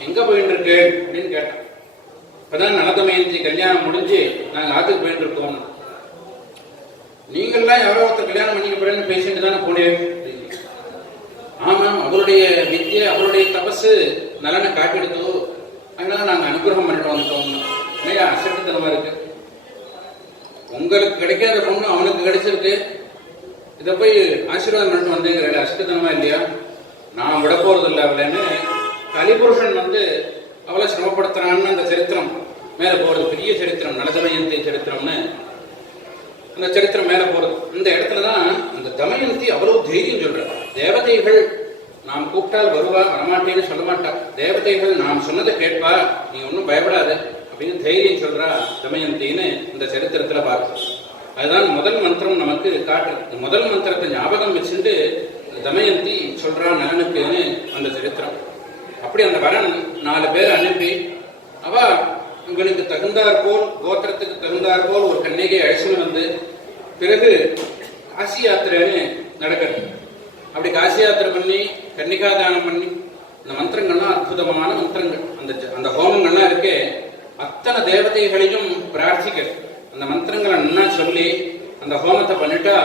எங்க போயிட்டு இருக்கு அப்படின்னு கேட்டான். இப்பதான் நலதமயந்தி கல்யாணம் முடிஞ்சு நாங்க ஆத்துக்கு போயிட்டு இருக்கோம். நீங்கள்லாம் யாரோ ஒருத்தர் கல்யாணம் பண்ணிக்க போறேன்னு பேசிட்டு தானே போனேன். ஆமாம், அவருடைய வித்தியை அவருடைய தபசு நலனை காட்டிடுதோ, அதனால நாங்க அனுகிரகம் பண்ணிட்டு வந்துட்டோம். இல்லையா, அசட்டுத்தனமா இருக்கு. உங்களுக்கு கிடைக்காத பொண்ணு அவனுக்கு கிடைச்சிருக்கு, இதை போய் ஆசீர்வாதம் பண்ணிட்டு வந்தேங்கிற அசட்டுத்தனமா இல்லையா? நான் விட போறது இல்லை அவளன்னு கலிபுருஷன் அவளை சிரமப்படுத்துறான்னு அந்த சரித்திரம் மேல போறது. பெரிய சரித்திரம், நலதமயந்தி சரித்திரம்னு அந்த சரித்திரம் மேல போறது. இந்த இடத்துலதான் அந்த தமயந்தி அவ்வளவு தைரியம் சொல்ற. தேவதைகள் நாம் கூப்பிட்டால் வருவா, வரமாட்டேன்னு சொல்ல மாட்டா. தேவதைகள் நாம் சொன்னதை கேட்பா, நீ ஒன்னும் பயப்படாத அப்படின்னு தைரியம் சொல்றா தமயந்தின்னு இந்த சரித்திரத்துல பார்க்க. அதுதான் முதல் மந்திரம் நமக்கு காட்டுறது. முதல் மந்திரத்தை ஞாபகம் வச்சுட்டு தமயந்தி சொல்றா நலனுக்குன்னு அந்த சரித்திரம். அப்படி அந்த வரன் 4 பேர் அனுப்பி அவ இவனுக்கு தகுந்தாற் போல், கோத்திரத்துக்கு தகுந்தாற் போல் ஒரு கன்னிகை அழைச்சின்னு வந்து பிறகு காசி யாத்திரைன்னு நடக்கிறது. அப்படி காசி யாத்திரை பண்ணி கன்னிகாதானம் பண்ணி இந்த மந்திரங்கள்லாம் அற்புதமான மந்திரங்கள். அந்த ஹோமங்கள்லாம் இருக்கே, அத்தனை தேவதைகளையும் பிரார்த்திக்கிறது. அந்த மந்திரங்களை நல்லா சொல்லி அந்த ஹோமத்தை பண்ணிட்டா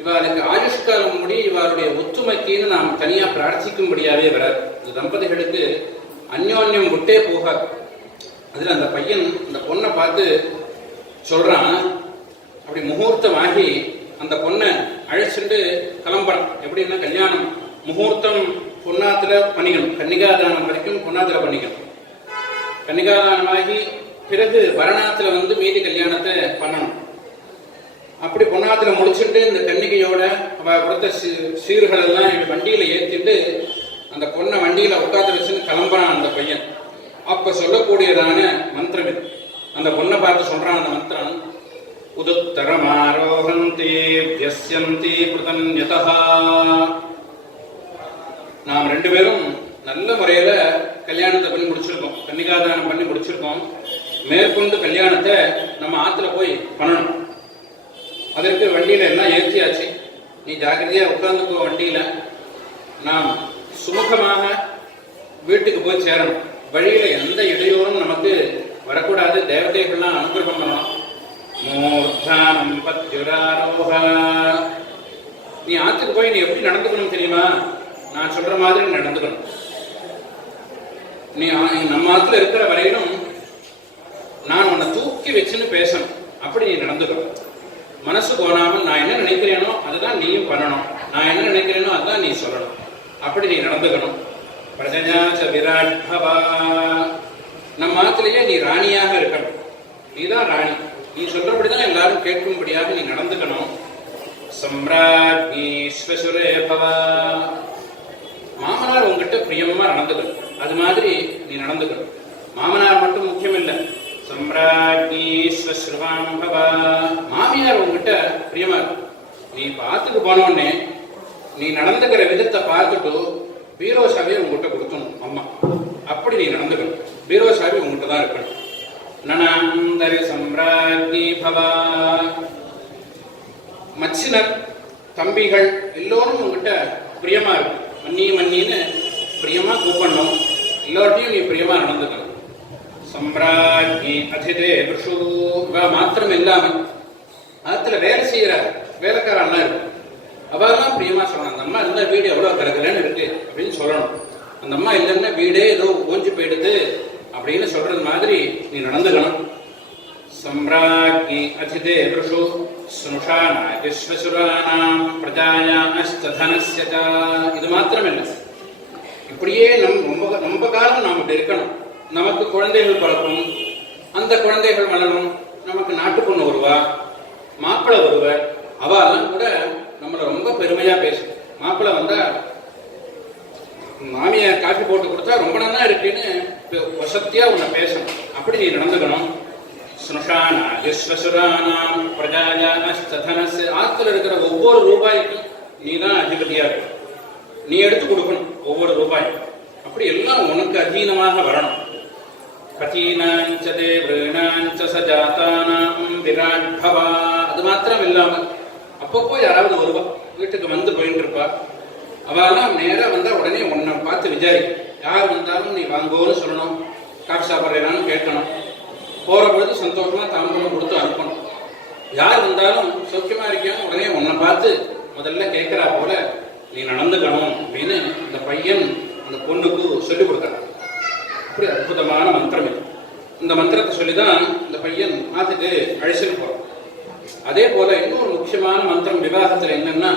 இவளுக்கு ஆயுஷ்காலம் முடி இவருடைய ஒத்துமைக்குன்னு நாம் தனியா பிரார்த்திக்கும்படியாவே வராது. இந்த தம்பதிகளுக்கு அந்யோன்யம் விட்டே போகாது. அதுல அந்த பையன் அந்த பொண்ணை பார்த்து சொல்றான், அப்படி முகூர்த்தமாகி அந்த பொண்ணை அழைச்சிட்டு கிளம்புறான். எப்படின்னா, கல்யாணம் முகூர்த்தம் பொன்னாத்துல பண்ணிக்கணும், கன்னிகாதானம் வரைக்கும் பொன்னாத்துல பண்ணிக்கணும். கன்னிகாதானமாகி பிறகு வரணாத்துல மீதி கல்யாணத்தை பண்ணணும். அப்படி பொன்னாத்துல முடிச்சுட்டு இந்த கன்னிகையோட அவ கொடுத்த சீர்கள் எல்லாம் வண்டியில ஏற்றிட்டு அந்த பொண்ணை வண்டியில உட்காந்து வச்சுன்னு கிளம்புறான் அந்த பையன். அப்ப சொல்லக்கூடியதான மந்திரம் இது. அந்த பொண்ணை பார்த்து சொல்றான் அந்த மந்திரம், உதுத்தரமாரோகந்தி வ்யஸ்யந்தி பிரதன்யதா. நாம் 2 பேரும் நல்ல முறையில கல்யாணத்தை பண்ணி முடிச்சிருக்கோம், கன்னிகாதானம் பண்ணி முடிச்சிருக்கோம். மேற்கொண்டு கல்யாணத்தை நம்ம ஆத்துல போய் பண்ணணும். அதற்கு வண்டியில எல்லாம் ஏற்றியாச்சு, நீ ஜாக்கிரதையா உட்கார்ந்துக்கோ வண்டியில. நாம் சுமூகமாக வீட்டுக்கு போய் சேரணும். வழியில எந்த இடையூறும் நமக்கு வரக்கூடாது. தேவதைகள்லாம் அனுகிரகம் பண்ணணும். மூர்த்தானம் பத்யுராரோஹ. நீ ஆத்துக்கு போய் நீ எப்படி நடந்துக்கணும் தெரியுமா? நான் சொல்ற மாதிரி நடந்துக்கணும். நீ நம்ம ஆத்துல இருக்கிற வரையிலும் நான் உன்னை தூக்கி வச்சுன்னு பேசணும். அப்படி நீ நடந்துக்கணும். மனசு போனாமல் நான் என்ன நினைக்கிறேனோ அதுதான் நீயும் பண்ணணும், நான் என்ன நினைக்கிறேனோ அதுதான் நீ சொல்லணும். அப்படி நீ நடந்துக்கணும். பிரஜஞாச விராட் பவா. நம்ம ஆத்திலேயே நீ ராணியாக இருக்கணும். நீதான் ராணி. நீ சொல்றபடிதான் எல்லாரும் கேட்கும்படியாக நீ நடந்துக்கணும். சம்ராஜ்ஞீஸ்வசுரே பவா. மாமனார் உங்ககிட்ட பிரியமா நடந்துக்கணும். அது மாதிரி நீ நடந்துக்கணும். மாமனார் மட்டும் முக்கியம் இல்லை, சம்ராஜ்ஞீஸ்வஸ்ருவாம் பவா. மாமியார் உங்ககிட்ட பிரியமா இருக்கும். நீ பார்த்துட்டு போனோடனே நீ நடந்துக்கிற விதத்தை பார்த்துட்டு பீரோ சாவியை உங்ககிட்ட கொடுக்கணும் அம்மா. அப்படி நீ நடந்துக்கணும். பீரோ சாவி உங்ககிட்ட தான் இருக்கணும். நனாந்தரி சம்ராஜ்ஞி பவா. மச்சினர் தம்பிகள் எல்லோரும் உங்ககிட்ட பிரியமா இருக்கும். மன்னி மன்னின்னு பிரியமா கூப்பிடணும். எல்லோர்ட்டையும் நீ பிரியமா நடந்துக்கணும். சம்ராஜ்ஞி அதிதே விஷு மாத்திரம் இல்லாம அதுல வேலை செய்யற வேலைக்காரன்னா இருக்கு, அவெல்லாம் பிரியமா சொல்லணும். அந்த அம்மா இருந்தா வீடு எவ்வளவு கலகலன்னு இருக்கு அப்படின்னு சொல்லணும். அந்த அம்மா இல்லைன்னா வீடே ஏதோ ஓஞ்சி போயிடுது அப்படின்னு சொல்றது மாதிரி நீ நடந்துக்கணும். சம்ராஜ்ஞி அதிதே விஷு ஸ்னுஷானாகிஸ்வசுராணாம் பிரஜாயாமஸ்தனஸ்ய ச. இது மாத்திரம் இல்லை, இப்படியே ரொம்ப காலம் நாம் இப்படி இருக்கணும். நமக்கு குழந்தைகள் பிறக்கும், அந்த குழந்தைகள் வளரும், நமக்கு நாட்டு பொண்ணு வருவா, மாப்பிள்ளை வருவார், அவெல்லாம் கூட நம்மளை ரொம்ப பெருமையா பேசும். மாப்பிள்ளை வந்தா மாமியார் காஃபி போட்டு கொடுத்தா ரொம்ப நல்லா இருக்குன்னு வசத்தியா உன்னை பேசணும். அப்படி நீ நடந்துக்கணும். ஸ்னுஷானாகிஸ்வசுராணாம் பிரஜாயாமஸ்தனஸ்ய. ஆத்துல இருக்கிற ஒவ்வொரு ரூபாய்க்கும் நீ தான் அதிபதியா இருக்கணும், நீ எடுத்து கொடுக்கணும் ஒவ்வொரு ரூபாயும். அப்படி எல்லாம் உனக்கு அதீனமாக வரணும். பதீனாஞ்ச தேவ்ருணாஞ்ச சஜாதானாம் விராட் பவா. அது மாத்திரம் இல்லாம அப்பப்போ யாராவது வருவா, வீட்டுக்கு வந்து போயிட்டு இருப்பா, அவெல்லாம் நேரா வந்தா உடனே உன்னை பார்த்து விசாரிக்கும். யார் வந்தாலும் நீ வாங்கோன்னு சொல்லணும், காஃபி சாப்பிட்றான்னு கேட்கணும். போற பொழுது சந்தோஷமா தாம்பூலம் கொடுத்து அனுப்பணும். யார் வந்தாலும் சௌக்கியமா இருக்கான்னு உடனே உன்னை பார்த்து முதல்ல கேட்கிறா போல நீ நடந்துக்கணும் அப்படின்னு இந்த பையன் அந்த பொண்ணுக்கு சொல்லிக் கொடுக்குறான். அப்படி அற்புதமான மந்திரம் இது. இந்த மந்திரத்தை சொல்லிதான் இந்த பையன் மாத்துக்கு அழைச்சிட்டு போறான். அதே போல இன்னொரு முக்கியமான மந்திரம் விவாகத்துல என்னன்னா,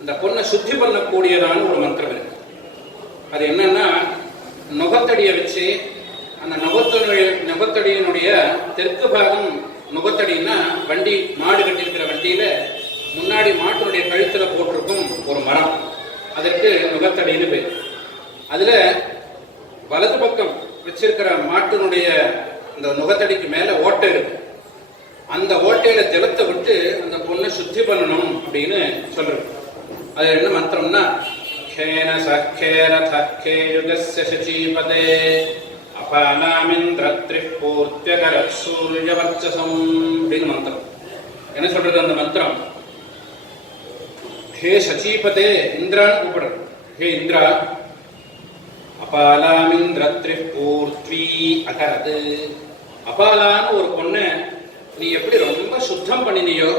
இந்த பொண்ணை சுத்தி பண்ணக்கூடியதான ஒரு மந்திரம் இருக்கு. அது என்னன்னா, நுகத்தடியை வச்சு அந்த நுகத்தடியினுடைய தெற்கு பாகம், நுகத்தடின்னா வண்டி மாடு கட்டியிருக்கிற வண்டியில முன்னாடி மாட்டினுடைய கழுத்துல போட்டிருக்கும் ஒரு மரம், அதற்கு நுகத்தடின்னு பேர். அதுல வலது பக்கம் வச்சிருக்கிற மாட்டினுடைய அந்த நுகத்தடிக்கு மேல ஓட்டை இருக்கு. அந்த ஓட்டையில ஜலத்தை விட்டு அந்த பொண்ணை சுத்தி பண்ணணும் அப்படின்னு சொல்றது. அது என்ன மந்திரம்னா, கேன சக்கேர தக்கே யுகஸ்ய சசீபதே அபானாமிந்திரத்ரிபூர்த்யகர சூரியவர்ச்சசம் அப்படின்னு மந்திரம். என்ன சொல்றது அந்த மந்திரம்? ஹே சச்சீபதே, இந்திரான்னு கூப்பிடுறது. ஹே இந்திரா, அபாலாமிந்திரத்ரிபூர்த்வி அகரது. அபாலான்னு ஒரு பொண்ணு நீ எப்படி ரொம்ப சுத்தம் பண்ணினியோ,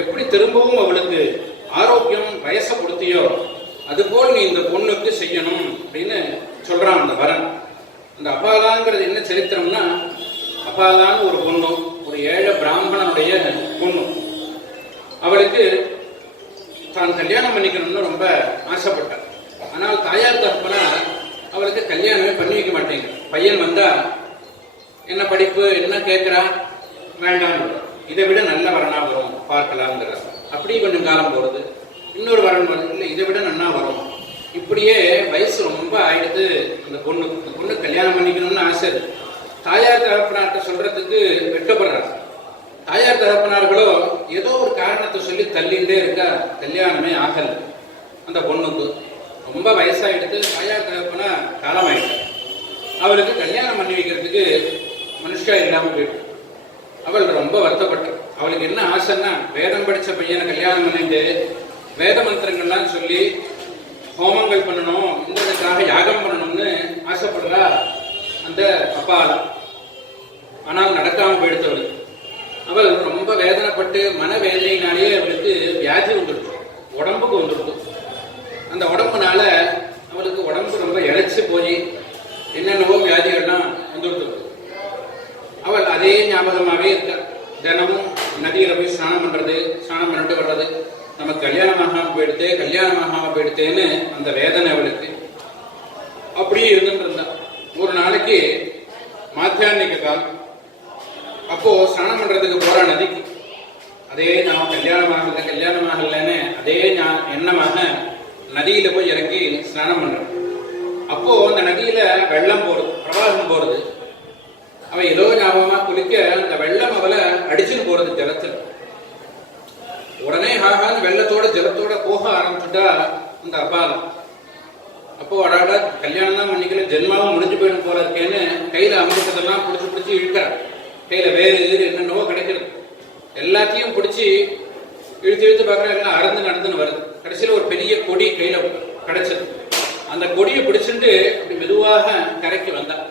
எப்படி திரும்பவும் அவளுக்கு ஆரோக்கியம் வயசை கொடுத்தியோ, அதுபோல் நீ இந்த பொண்ணுக்கு செய்யணும் அப்படின்னு சொல்றான் அந்த வரன். அந்த அபாலாங்கிறது என்ன சரித்திரம்னா, அபாலான்னு ஒரு பொண்ணு, ஒரு ஏழை பிராமணனுடைய பொண்ணு. அவளுக்கு தான் கல்யாணம் பண்ணிக்கணும்னு ரொம்ப ஆசைப்பட்டார். ஆனால் தாயார் தகப்பனார் அவளுக்கு கல்யாணமே பண்ணி வைக்க மாட்டேங்க. பையன் வந்தா என்ன படிப்பு என்ன கேட்கிறா, வேண்டாம், இதை விட நல்ல வரனா வரும் பார்க்கலாம்ங்கிற. அப்படி கொஞ்சம் காலம் போறது, இன்னொரு வரன் வருது, இல்லை இதை விட நன்னா வரும். இப்படியே வயசு ரொம்ப ஆயிடுது அந்த பொண்ணு கல்யாணம் பண்ணிக்கணும்னு ஆசை. தாயார் தகப்பனார்கிட்ட சொல்றதுக்கு வெட்கப்படுறாரு. தாயார் தகப்பனார்களோ ஏதோ ஒரு காரணத்தை சொல்லி தள்ளிண்டே இருக்கா, கல்யாணமே ஆகல. அந்த பொண்ணுக்கு ரொம்ப வயசாயிடுது, தாயார் தகப்பனா காலமாயிட்டு அவளுக்கு கல்யாணம் பண்ணி வைக்கிறதுக்கு மனுஷா இல்லாம போயிட்டு அவள் ரொம்ப வருத்தப்பட்டாள். அவளுக்கு என்ன ஆசைன்னா, வேதம் படிச்ச பையனை கல்யாணம் பண்ணிட்டு வேத மந்திரங்கள்லாம் சொல்லி ஹோமங்கள் பண்ணணும், இந்திரனுக்காக யாகம் பண்ணணும்னு ஆசைப்படுறா அந்த அப்பாலா. ஆனால் நடக்காம போயிடுத்தவள். அவள் ரொம்ப வேதனைப்பட்டு மனவேதனையினாலேயே அவளுக்கு வியாதி வந்துடுச்சு, உடம்புக்கு வந்துடுது. அந்த உடம்புனால அவளுக்கு உடம்பு ரொம்ப இழைச்சி போய் என்னென்னவோ வியாதிகள்லாம் வந்துடுது. அவள் அதே ஞாபகமாகவே இருக்க, தினமும் நதியில போய் ஸ்நானம் பண்றது, ஸ்நானம் பண்ணிட்டு வர்றது, நமக்கு கல்யாணமாக போயிடுத்தேன்னு அந்த வேதனை அவளுக்கு அப்படியே இருந்துட்டு இருந்தா. ஒரு நாளைக்கு மாத்தியானிக்க காலம், அப்போ ஸ்நானம் பண்றதுக்கு போற நதிக்கு, அதே நாம கல்யாணமாகலன்னு அதே எண்ணமாக நதியில போய் இறங்கி ஸ்நானம் பண்றோம். அப்போ அந்த நதியில வெள்ளம் போறது, பிரவாகம் போறது. அவ ஏதோ ஞாபகமா குளிக்க அந்த வெள்ளம் அவளை அடிச்சுன்னு போறது ஜலத்துல. உடனே ஆகான்னு வெள்ளத்தோட ஜலத்தோட போக ஆரம்பிச்சுட்டா அந்த அபாலம். அப்போ அடாடா கல்யாணம் தான் பண்ணிக்கல, ஜென்மாவும் முடிஞ்சு போயிடும் போல இருக்கேன்னு கையில அமிர்தத்தெல்லாம் பிடிச்சி இழுக்கிறார். கையில வேறு என்னென்னவோ கிடைக்கிறது, எல்லாத்தையும் பிடிச்சி இழுத்து பார்க்குற, எல்லாம் அறந்து நடந்துன்னு வருது. கடைசியில் ஒரு பெரிய கொடி கையில கிடைச்சது. அந்த கொடியை பிடிச்சிட்டு அப்படி மெதுவாக கரைக்கு வந்தான்.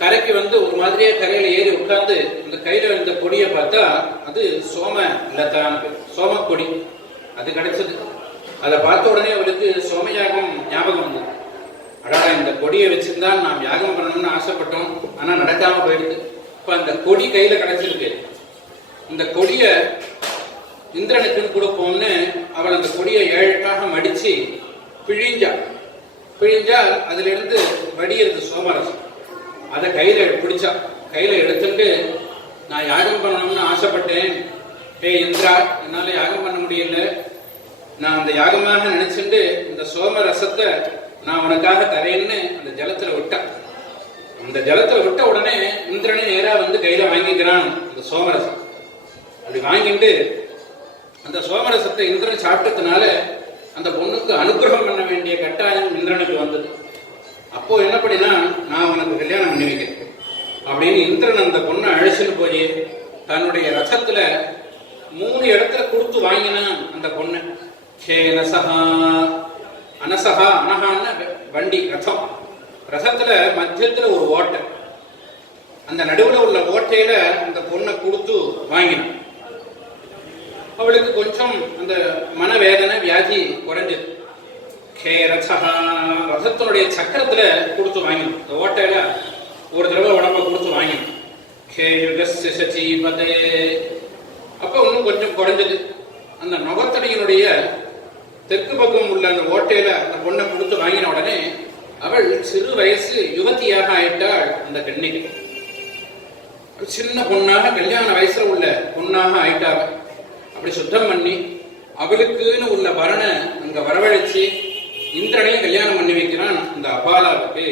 கரைக்கு வந்து ஒரு மாதிரியே கரையில ஏறி உட்கார்ந்து அந்த கையில இருந்த கொடியை பார்த்தா அது சோம லதான்னு, சோம கொடி அது கிடைச்சது. அதை பார்த்த உடனே அவளுக்கு சோமயாகம் ஞாபகம் வந்தது. அடடா, இந்த கொடியை வச்சிருந்தான் நாம் யாகம் பண்ணணும்னு ஆசைப்பட்டோம், ஆனா நடக்காம போயிடுது. இப்ப அந்த கொடி கையில கிடைச்சிருக்கு. இந்த கொடிய இந்திரனுக்குன்னு கொடுப்போம்னு அவள் அந்த கொடியை 7 மடிச்சு பிழிஞ்சா அதுல இருந்து வடியிருது சோமரசம். அதை கையில பிடிச்சா, கையில எடுத்துட்டு நான் யாகம் பண்ணணும்னு ஆசைப்பட்டேன், ஹே இந்திரா, என்னால யாகம் பண்ண முடியல, நான் அந்த யாகமாக நினைச்சுட்டு இந்த சோம ரசத்தை நான் உனக்காக தரேன்னு அந்த ஜலத்துல விட்டான். அந்த ஜலத்துல விட்ட உடனே இந்திரனே நேரா வந்து கையில வாங்கிக்கிறான் அந்த சோமரசம். அப்படி வாங்கிட்டு அந்த சோமரசத்தை இந்திரன் சாப்பிட்டதுனால அந்த பொண்ணுக்கு அனுகிரகம் பண்ண வேண்டிய கட்டாயம் இந்திரனுக்கு வந்தது. அப்போ என்ன பண்ணினா, நான் உனக்கு கல்யாணம் பண்ணி வைக்கிறேன் அப்படின்னு இந்திரன் அந்த பொண்ணை அழைச்சிட்டு போய் தன்னுடைய ரசத்துல 3 இடத்துல கொடுத்து வாங்கினான் அந்த பொண்ணு. அனசகா, அனகான்னு வண்டி ரசம், ரசத்துல மத்தியத்துல ஒரு ஓட்டை, அந்த நடுவுல உள்ள ஓட்டையில அந்த பொண்ணை கொடுத்து வாங்கினான். அவளுக்கு கொஞ்சம் அந்த மனவேதனை வியாதி குறைஞ்சது. ரசத்தினுடைய சக்கரத்துல கொடுத்து வாங்கினோம், இந்த ஓட்டையில ஒரு தடவை உடம்ப கொடுத்து வாங்கினோம். அப்ப இன்னும் கொஞ்சம் குறைஞ்சது. அந்த நுகத்தடியினுடைய தெற்கு பக்கம் உள்ள அந்த ஓட்டையில அந்த பொண்ணை கொடுத்து வாங்கின உடனே அவள் சிறு வயசு யுவதியாக ஆயிட்டாள். அந்த கண்ணிக்கு சின்ன பொண்ணாக கல்யாண வயசுல உள்ள பொண்ணாக ஆயிட்டாள். அப்படி சுத்தம் பண்ணி அவளுக்குன்னு உள்ள வரனை அங்க வரவழைச்சு இந்திரனையும் கல்யாணம் பண்ணி வைக்கிறான் இந்த அபாலாவுக்கு.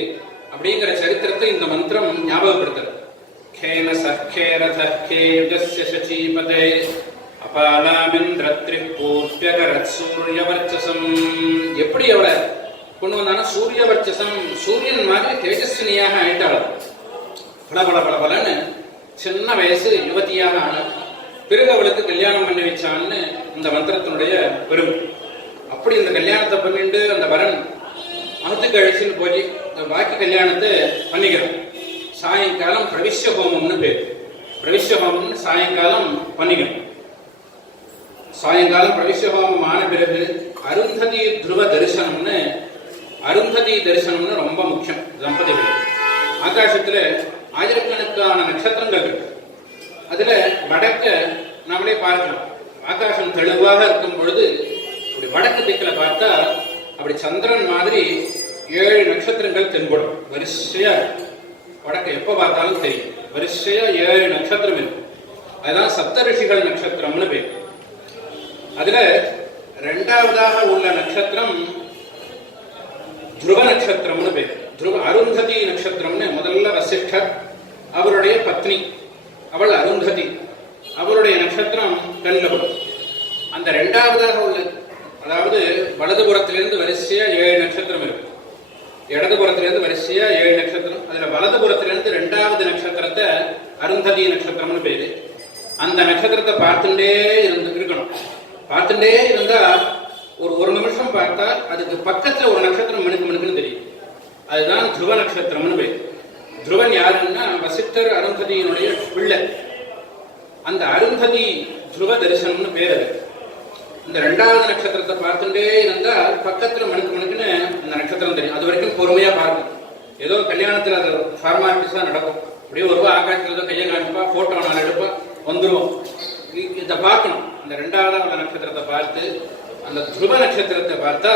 அப்படிங்கிற சரித்திரத்தை இந்த மந்திரம் ஞாபகப்படுத்துறது. எப்படி அவளை கொண்டு வந்தானா, சூரியவர்ச்சசம், சூரியன் மாதிரி தேஜஸ்வினியாக ஆயிட்டாள். பல சின்ன வயசு யுவதியாக ஆன பிறகு அவளுக்கு கல்யாணம் பண்ணி வச்சான்னு இந்த மந்திரத்தினுடைய பெருமை. அப்படி இந்த கல்யாணத்தை பண்ணிட்டு அந்த வரன் அகத்துக்கு அழிச்சுன்னு போய் பாக்கி கல்யாணத்தை பண்ணிக்கிறான். சாயங்காலம் பிரவிஷ்ய ஹோமம்னு பேர். பிரவிஷ்ய ஹோமம்னு சாயங்காலம் பண்ணிக்கணும். சாயங்காலம் பிரவிஷ்ய ஹோமம் ஆன பிறகு அருந்ததி துருவ தரிசனம்னு, அருந்ததி தரிசனம்னு ரொம்ப முக்கியம் தம்பதிகள். ஆகாசத்துல ஆயிரக்கணக்கான நட்சத்திரங்கள் இருக்கு. அதுல வடக்க நம்மளே பார்க்கலாம். ஆகாசம் தெளிவாக இருக்கும் பொழுது அப்படி வடக்கு திக்கில பார்த்தா அப்படி சந்திரன் மாதிரி 7 நட்சத்திரங்கள் தென்படும். வரிசையா வடக்கு எப்ப பார்த்தாலும் தெரியும். வரிசையா 7 நட்சத்திரம் இருக்கும். அதுதான் சப்தரிஷிகள் நட்சத்திரம்னு பேர். அதுல 2வதாக உள்ள நட்சத்திரம் துருவ நட்சத்திரம்னு பேர். துருவ அருந்ததி நட்சத்திரம்னு முதல்ல வசிஷ்டர், அவருடைய பத்னி அவள் அருந்ததி, அவருடைய நட்சத்திரம் கண்லபம். அந்த 2வதாக உள்ள, அதாவது வலதுபுறத்திலிருந்து வரிசையா 7 நட்சத்திரம் இருக்கு. இடதுபுறத்திலிருந்து வரிசையா 7 நட்சத்திரம். அதுல வலதுபுறத்திலிருந்து 2வது நட்சத்திரத்தை அருந்ததி நட்சத்திரம்னு பேரு. அந்த நட்சத்திரத்தை பார்த்துட்டே இருக்கணும். பார்த்துட்டே இருந்தா ஒரு நிமிஷம் பார்த்தா அதுக்கு பக்கத்துல ஒரு நட்சத்திரம் மணுக்குன்னு தெரியும். அதுதான் துருவ நட்சத்திரம்னு பேர். துருவன் யாருன்னா வசிஷ்டர் அருந்ததியினுடைய பிள்ளை. அந்த அருந்ததி துருவ தரிசனம்னு பேர். அது இந்த 2வது நட்சத்திரத்தை பார்த்துட்டே இருந்தா பக்கத்துல மணுக்குன்னு அந்த நட்சத்திரம் தெரியும். அது வரைக்கும் பொறுமையா பார்க்கணும். ஏதோ கல்யாணத்துல அது ஃபார்மாலிட்டிஸ் தான் நடக்கும். அப்படியே ஒருவா ஆகாசத்துல ஏதோ கையை காமிப்பா, போட்டோ நாள் எடுப்பா, வந்துருவோம். இதை பார்க்கணும். அந்த 2வது உள்ள நட்சத்திரத்தை பார்த்து அந்த துருவ நட்சத்திரத்தை பார்த்தா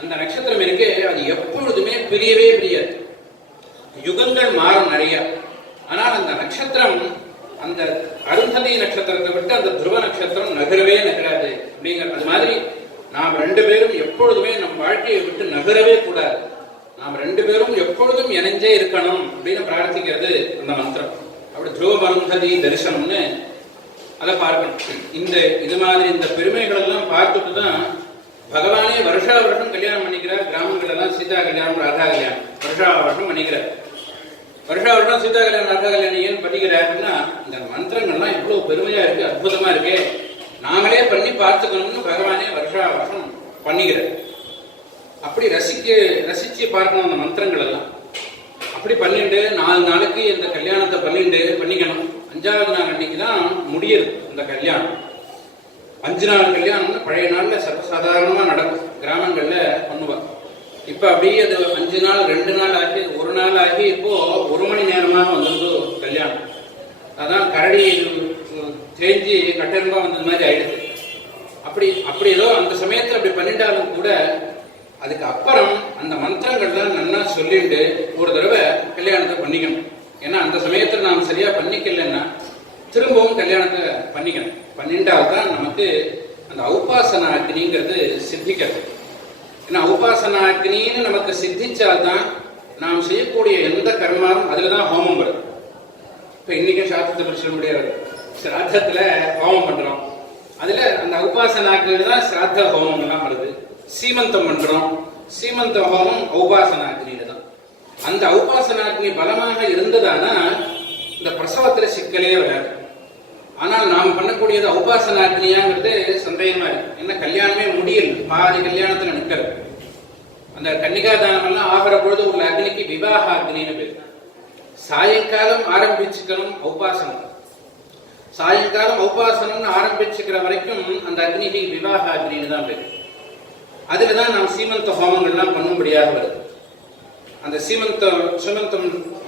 அந்த நட்சத்திரம் இருக்கே அது எப்பொழுதுமே பிரியவே பிரியாது. யுகங்கள் மாறும் நிறைய. ஆனால் அந்த நட்சத்திரம், அந்த அருந்ததி நட்சத்திரத்தை விட்டு அந்த துருவ நட்சத்திரம் நகரவே நகராது. அப்படிங்கிறது மாதிரி நாம் 2 பேரும் எப்பொழுதுமே நம் வாழ்க்கையை விட்டு நகரவே கூடாது. நாம் 2 பேரும் எப்பொழுதும் இணைஞ்சே இருக்கணும் அப்படின்னு பிரார்த்திக்கிறது அந்த மந்திரம். அப்படி துருவ அருந்ததி தரிசனம்னு அதை பார்க்கணும். இது மாதிரி இந்த பெருமைகள் எல்லாம் பார்த்துட்டு தான் பகவானே வருஷா வருஷம் கல்யாணம் பண்ணிக்கிறார். கிராமங்கள் எல்லாம் சீதா கல்யாணம், ராதா கல்யாணம் வருஷா வருஷம் பண்ணிக்கிறார். வருஷா வருஷம் சீதா கல்யாணம், ராதா கல்யாணம் ஏன் பண்ணிக்கிறாருன்னா இந்த மந்திரங்கள்லாம் எவ்வளவு பெருமையா இருக்கு, அற்புதமா இருக்கு, நாங்களே பண்ணி பார்த்துக்கணும்னு பகவானே வருஷா வருஷம் பண்ணிக்கிறார். அப்படி ரசிச்சு பார்க்கணும் அந்த மந்திரங்கள் எல்லாம். அப்படி பண்ணிட்டு 4 நாளைக்கு இந்த கல்யாணத்தை பண்ணிக்கணும். 5ஆவது நாள் அன்னைக்கு தான் முடியுது இந்த கல்யாணம். 5 நாள் கல்யாணம்னு பழைய நாள்ல சர்வசாதாரணமா நடக்கும், கிராமங்கள்ல பண்ணுவாங்க. இப்ப அப்படியே அது 5 நாள் 2 நாள் ஆகி 1 நாள் ஆகி இப்போ 1 மணி நேரமாக வந்தது கல்யாணம். அதான் கரடி தேஞ்சி கட்டெரும்பா வந்தது மாதிரி ஆயிடுது. அப்படி ஏதோ அந்த சமயத்துல அப்படி பண்ணிட்டாலும் கூட அதுக்கு அப்புறம் அந்த மந்திரங்கள்லாம் நல்லா சொல்லிட்டு ஒரு தடவை கல்யாணத்தை பண்ணிக்கணும். ஏன்னா அந்த சமயத்துல நாம் சரியா பண்ணிக்கலன்னா திரும்பவும் கல்யாணத்தை பண்ணிக்கணும். பண்ணிட்டால்தான் நமக்கு அந்த ஔபாசனா அக்னிங்கிறது சித்திக்கிறது. ஏன்னா ஔபாசனா அக்னின்னு நமக்கு சித்திச்சால்தான் நாம் செய்யக்கூடிய எந்த கர்மாவும் அதுலதான் ஹோமம் வருது. இப்ப இன்னைக்கும் சாஸ்திரத்தை படிச்ச முடியாது, சிராத்தத்துல ஹோமம் பண்றோம், அதுல அந்த உபாசனாக்கள் தான் சிராத்த ஹோமம் எல்லாம் வருது. சீமந்தம் பண்றோம், சீமந்த ஹோமம் உபாசனாக்னியில தான். அந்த உபாசனாக்னி பலமாக இருந்ததானா இந்த பிரசவத்துல சிக்கலே வராது. ஆனால் நாம் பண்ணக்கூடியது உபாசனாக்னியாங்கிறது சந்தேகமா இருக்கு. என்ன கல்யாணமே முடியல, பாதி கல்யாணத்துல நிக்கிறது. அந்த கன்னிகாதானம் எல்லாம் ஆகிற பொழுது உள்ள அக்னிக்கு விவாக அக்னின்னு பேரு. சாயங்காலம் ஆரம்பிச்சுக்கணும் உபாசனம். சாயங்காலம் உபாசனம்னு ஆரம்பிச்சுக்கிற வரைக்கும் அந்த அக்னிக்கு விவாக அக்னின்னு தான் பேரு. அதுலதான் நாம் சீமந்த ஹோமங்கள்லாம் பண்ணும்படியாக வருது. அந்த சீமந்தம்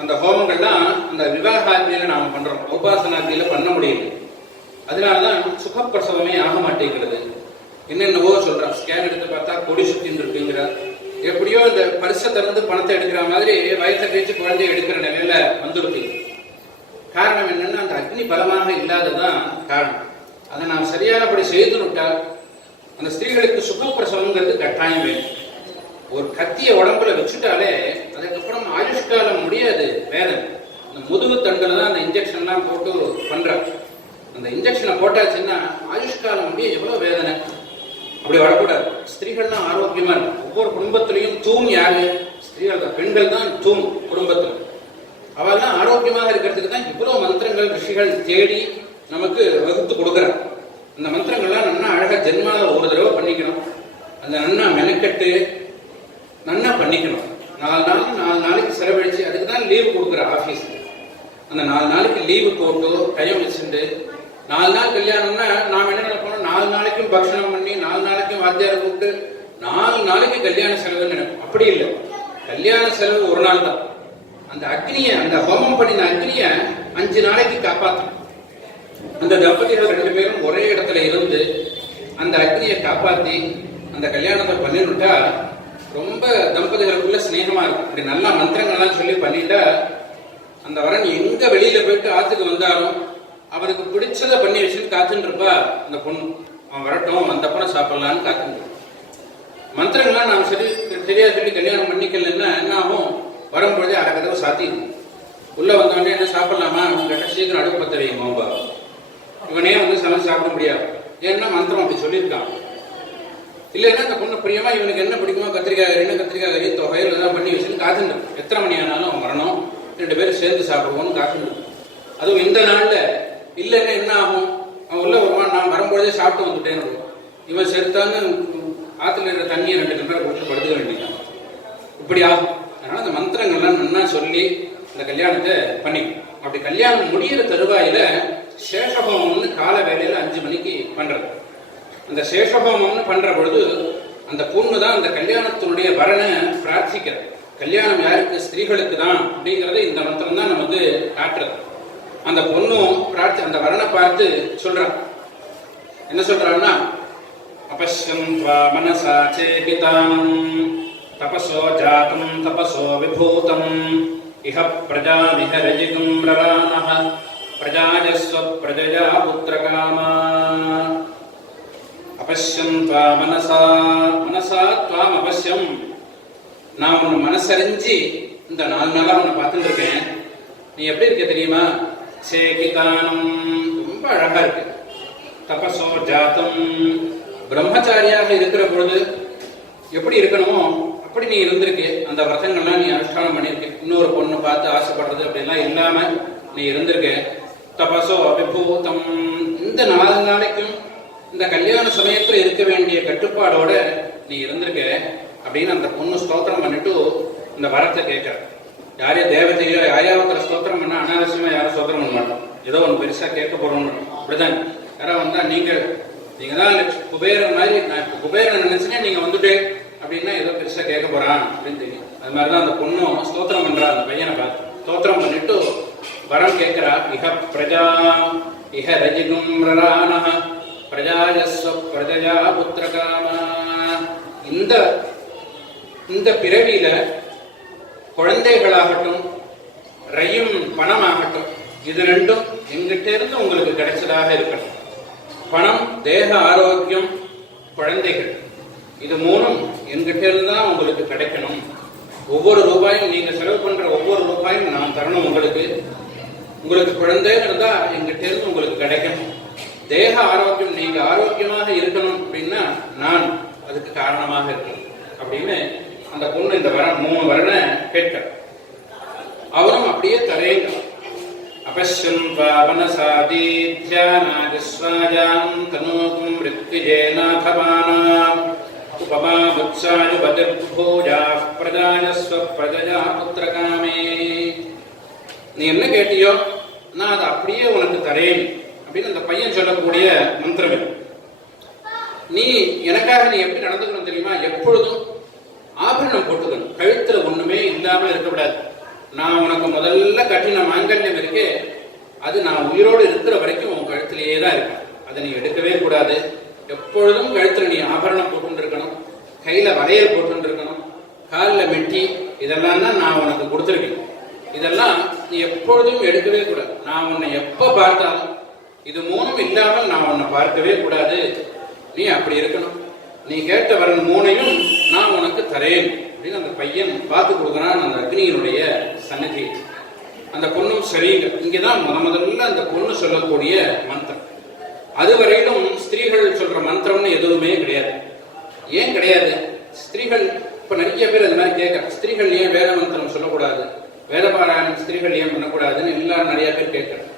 அந்த ஹோமங்கள்லாம் அந்த விவாக அக்னியில நாம பண்றோம், உபாசன அக்னியில பண்ண முடியல. அதனாலதான் சுகப்பிரசவமே ஆக மாட்டேங்கிறது. என்னென்னவோ சொல்றான், ஸ்கேன் எடுத்து பார்த்தா கொடி சுத்தின்னு இருக்குங்கிறார். எப்படியோ இந்த பரிசை திறந்து பணத்தை எடுக்கிற மாதிரி வயசை கழிச்சு குழந்தைய எடுக்கிற நிலையில வந்துடுது. காரணம் என்னன்னா அந்த அக்னி பலமாக இல்லாததான் காரணம். அதை நாம் சரியானபடி செய்து விட்டால் அந்த ஸ்திரீகளுக்கு சுகப்பிரசவங்கிறது கட்டாயம் வேணும். ஒரு கத்திய உடம்புல வச்சுட்டாலே அதுக்கப்புறம் ஆயுஷ்காலம் முடியாது, வேதனை. அந்த முதுகு தண்டுல தான் அந்த இன்ஜெக்ஷன்லாம் போட்டு பண்றாங்க. அந்த இன்ஜெக்ஷனை போட்டாச்சுன்னா ஆயுஷ்காலம் முடிய எவ்வளவு வேதனை. அப்படி வரக்கூடாது. ஸ்திரீகள்லாம் ஆரோக்கியமா இருக்கும். ஒவ்வொரு குடும்பத்திலையும் தூண் யாரு? ஸ்திரீகள் தான், பெண்கள் தான் தூண் குடும்பத்துல. அவெல்லாம் ஆரோக்கியமாக இருக்கிறதுக்கு தான் இவ்வளவு மந்திரங்கள் ரிஷிகள் தேடி நமக்கு வகுத்து கொடுக்குறாங்க. அந்த மந்திரங்கள்லாம் நன்னா அழகா ஜென்மால ஒரு தடவை பண்ணிக்கணும். அந்த நன்னா மெனக்கட்டு நன்னா பண்ணிக்கணும். 4 நாளைக்கு செலவழிச்சு அதுக்கு தான் லீவு கொடுக்குற ஆபீஸ். அந்த 4 நாளைக்கு லீவு போட்டு டைம் வச்சுட்டு 4 நாள் கல்யாணம்னா நாம் என்ன நினைப்போம், 4 நாளைக்கும் பக்ஷணம் பண்ணி 4 நாளைக்கும் வாத்தியாரை கூப்பிட்டு 4 நாளைக்கு கல்யாண செலவுன்னு நினைப்போம். அப்படி இல்லை, கல்யாண செலவு ஒரு நாள் தான். அந்த அக்னிய, அந்த ஹோமம் பண்ணின அக்னிய 5 நாளைக்கு காப்பாற்றும். அந்த தம்பதிகள் 2 பேரும் ஒரே இடத்துல இருந்து அந்த அக்னியை காப்பாத்தி அந்த கல்யாணத்தை பண்ணிவிட்டா ரொம்ப தம்பதிகளுக்குள்ள ஸ்நேகமா இருக்கும். அப்படி நல்லா மந்திரங்கள்லாம் சொல்லி பண்ணிட்டா அந்த வரன் எங்க வெளியில போயிட்டு ஆத்துக்கு வந்தாலும் அவனுக்கு பிடிச்சதை பண்ணி வச்சுட்டு காத்துட்டு இருப்பா அந்த பொண்ணு. அவன் வரட்டும், வந்தப்பறம் சாப்பிடலான்னு காத்துட்டு. மந்திரங்கள்லாம் நாம் சரியா சொல்லி கல்யாணம் பண்ணிக்கலன்னா என்ன ஆகும், வரும்பொழுதே அடக்கதவை சாத்திடும். உள்ள வந்தவொடனே என்ன சாப்பிடலாமா, அவங்க கிட்ட சீக்கிரம் அடுப்பு பத்த வைங்க. இவனே வந்து சமைச்சு சாப்பிட முடியாது, ஏன்னா மந்திரம் அப்படி சொல்லியிருக்கான். இல்லைன்னா அந்த பொண்ணு பிரியமா இவனுக்கு என்ன பிடிக்குமோ கத்திரிக்காய் கறி தொகையில் தான் பண்ணி வச்சுன்னு காத்துட்டு. எத்தனை மணி ஆனாலும் அவன் வரணும், 2 பேரும் சேர்ந்து சாப்பிடுவோம்னு காத்துட்டு. அதுவும் இந்த நாள்ல இல்லைன்னா என்ன ஆகும், அவன் உள்ள வருவான், நான் வரும்பொழுதே சாப்பிட்டு வந்துட்டேன்னு வருவான். இவன் செலுத்தான்னு ஆத்துல இருக்கிற தண்ணியை 2 டம்ளர் குடிச்சு படுத்துக்க வேண்டியதான். இப்படி ஆகும். அதனால அந்த மந்திரங்கள்லாம் நல்லா சொல்லி அந்த கல்யாணத்தை பண்ணிக்கும். அப்படி கல்யாணம் முடிகிற தருவாயில சேஷஹோமம்னு கால வேலையில 5 மணிக்கு பண்றது. அந்த சேஷஹோமம்னு பண்ற பொழுது அந்த பொண்ணு தான் அந்த கல்யாணத்தினுடைய வரனை பிரார்த்திக்கிறது. கல்யாணம் யாருக்கு, ஸ்திரீகளுக்கு தான் அப்படிங்கறது இந்த மந்திரம் தான் நமக்கு காட்டுறது. அந்த பொண்ணும் அந்த வரனை பார்த்து சொல்றான். என்ன சொல்றான்னா, அபஷ்யம் மனசா சேகிதாம் தபசோ ஜாதம் தபசோ விபூதம் இஹ பிரஜாமிஹ ரஜிகும் ரராமஹ பிரஜாயஸ்வ பிரஜயா புத்திரகாமா. அபஷ்யம் மனசா துவாம் அபஷ்யம், நான் உன்னை மனசறிஞ்சு இந்த 4 நாளா உன்னை பார்த்துட்டு இருக்கேன். நீ எப்படி இருக்க தெரியுமா, சேகிதானம், ரொம்ப அழகா இருக்கு. தபசோ ஜாத்தம், பிரம்மச்சாரியாக இருக்கிற பொழுது எப்படி இருக்கணுமோ அப்படி நீ இருந்திருக்கு. அந்த விரதங்கள்லாம் நீ அனுஷ்டானம் பண்ணிருக்க. இன்னொரு பொண்ணு பார்த்து ஆசைப்படுறது அப்படிலாம் இல்லாம நீ இருந்திருக்க. தபசோ அபிபூதம், இந்த 4 நாளைக்கும் இந்த கல்யாண சமயத்துல இருக்க வேண்டிய கட்டுப்பாடோட நீ இருந்திருக்க. அப்படின்னு அந்த பொண்ணு ஸ்தோத்திரம் பண்ணிட்டு இந்த வரத்தை கேட்கற. யாரே தேவதையோ யாராவது ஸ்தோத்திரம் பண்ணா அனாவசியமா யாரும் ஸ்தோத்திரம் பண்ண மாட்டோம். ஏதோ ஒன்று பெருசா கேட்க போறோம்னு அப்படிதான். யாராவது வந்தா நீங்க தான் குபேரன் மாதிரி, நான் இப்ப குபேரன் நினைச்சுனே நீங்க வந்துட்டு அப்படின்னா ஏதோ பெருசா கேட்க போறான் அப்படின்னு தெரியும். அது மாதிரிதான் அந்த பொண்ணும் ஸ்தோத்திரம் பண்றா. அந்த பையனை பார்த்து ஸ்தோத்திரம் பண்ணிட்டு வரம் கேட்கிறா. இஹ பிரஜா இஹ ரஜிகும் ரரானஹ பிரஜாயஸ்வ பிரஜயா புத்திரகாமா. இந்த பிறவியில குழந்தைகளாகட்டும் ரயும் பணமாகட்டும் இது ரெண்டும் எங்கிட்ட இருந்து உங்களுக்கு கிடைச்சதாக இருக்கணும். பணம், தேக ஆரோக்கியம், குழந்தைகள், இது மூணும் என்கிட்ட இருந்து தான் உங்களுக்கு கிடைக்கணும். ஒவ்வொரு ரூபாயும் நீங்க செலவு பண்ற ஒவ்வொரு ரூபாயும் நான் தரணும். உங்களுக்கு குழந்தைன்னு இருந்தா எங்கிட்ட இருந்து உங்களுக்கு கிடைக்கணும். தேக ஆரோக்கியம், நீங்க ஆரோக்கியமாக இருக்கணும் அப்படின்னா நான் அதுக்கு காரணமாக இருக்கணும் அப்படின்னு அந்த பொண்ணு இந்த வர 3 வரனை கேட்க. அவரும் அப்படியே தரேங்க. அபஷ்யம் பாவனசாதீத்யாநாகஸ்வாஜாம் தனூகும் ரித்விஜேநாதமானாம் உபமா புத்சாயு பதிர்பூஜாஃப் பிரஜாயஸ்வ பிரஜயா புத்திரகாமே. நீ என்ன கேட்டியோ நான் அதை அப்படியே உனக்கு தரேன் அப்படின்னு அந்த பையன் சொல்லக்கூடிய மந்திரம் இது. நீ எனக்காக நீ எப்படி நடந்துக்கணும் தெரியுமா? எப்பொழுதும் ஆபரணம் போட்டுக்கணும். கழுத்துல ஒண்ணுமே இல்லாமல் இருக்கக்கூடாது. நான் உனக்கு முதல்ல கட்டின மாங்கல்யம் இருக்கே, அது நான் உயிரோடு இருக்கிற வரைக்கும் உன் கழுத்திலேயே தான் இருக்கும். அதை நீ எடுக்கவே கூடாது. எப்பொழுதும் கழுத்துல நீ ஆபரணம் போட்டு இருக்கணும், கையில வளையல் போட்டு இருக்கணும், காலில் மெட்டி, இதெல்லாம் தான் நான் உனக்கு கொடுத்துருக்கேன். இதெல்லாம் நீ எப்பொழுதும் எடுக்கவே கூடாது. நான் உன்னை எப்ப பார்த்தாலும் இது மூணும் இல்லாமல் நான் உன்னை பார்க்கவே கூடாது. நீ அப்படி இருக்கணும். நீ கேட்ட வரன் 3ஐயும் நான் உனக்கு தரேன் அப்படின்னு அந்த பையன் பார்த்து கொடுக்குறான் அந்த அக்னியினுடைய சன்னதி. அந்த பொண்ணும் சரிங்க. இங்கதான் முதல்ல அந்த பொண்ணு சொல்லக்கூடிய மந்திரம். அதுவரையிலும் ஸ்திரீகள் சொல்ற மந்திரம்னு எதுவுமே கிடையாது. ஏன் கிடையாது? ஸ்திரீகள் இப்ப நிறைய பேர் அது மாதிரி கேட்க, ஸ்திரீகள் ஏன் வேத மந்திரம் சொல்லக்கூடாது, வேத பாராயணம் ஸ்திரீகள் ஏன் பண்ணக்கூடாதுன்னு எல்லாரும் நிறைய பேர் கேட்கறாங்க.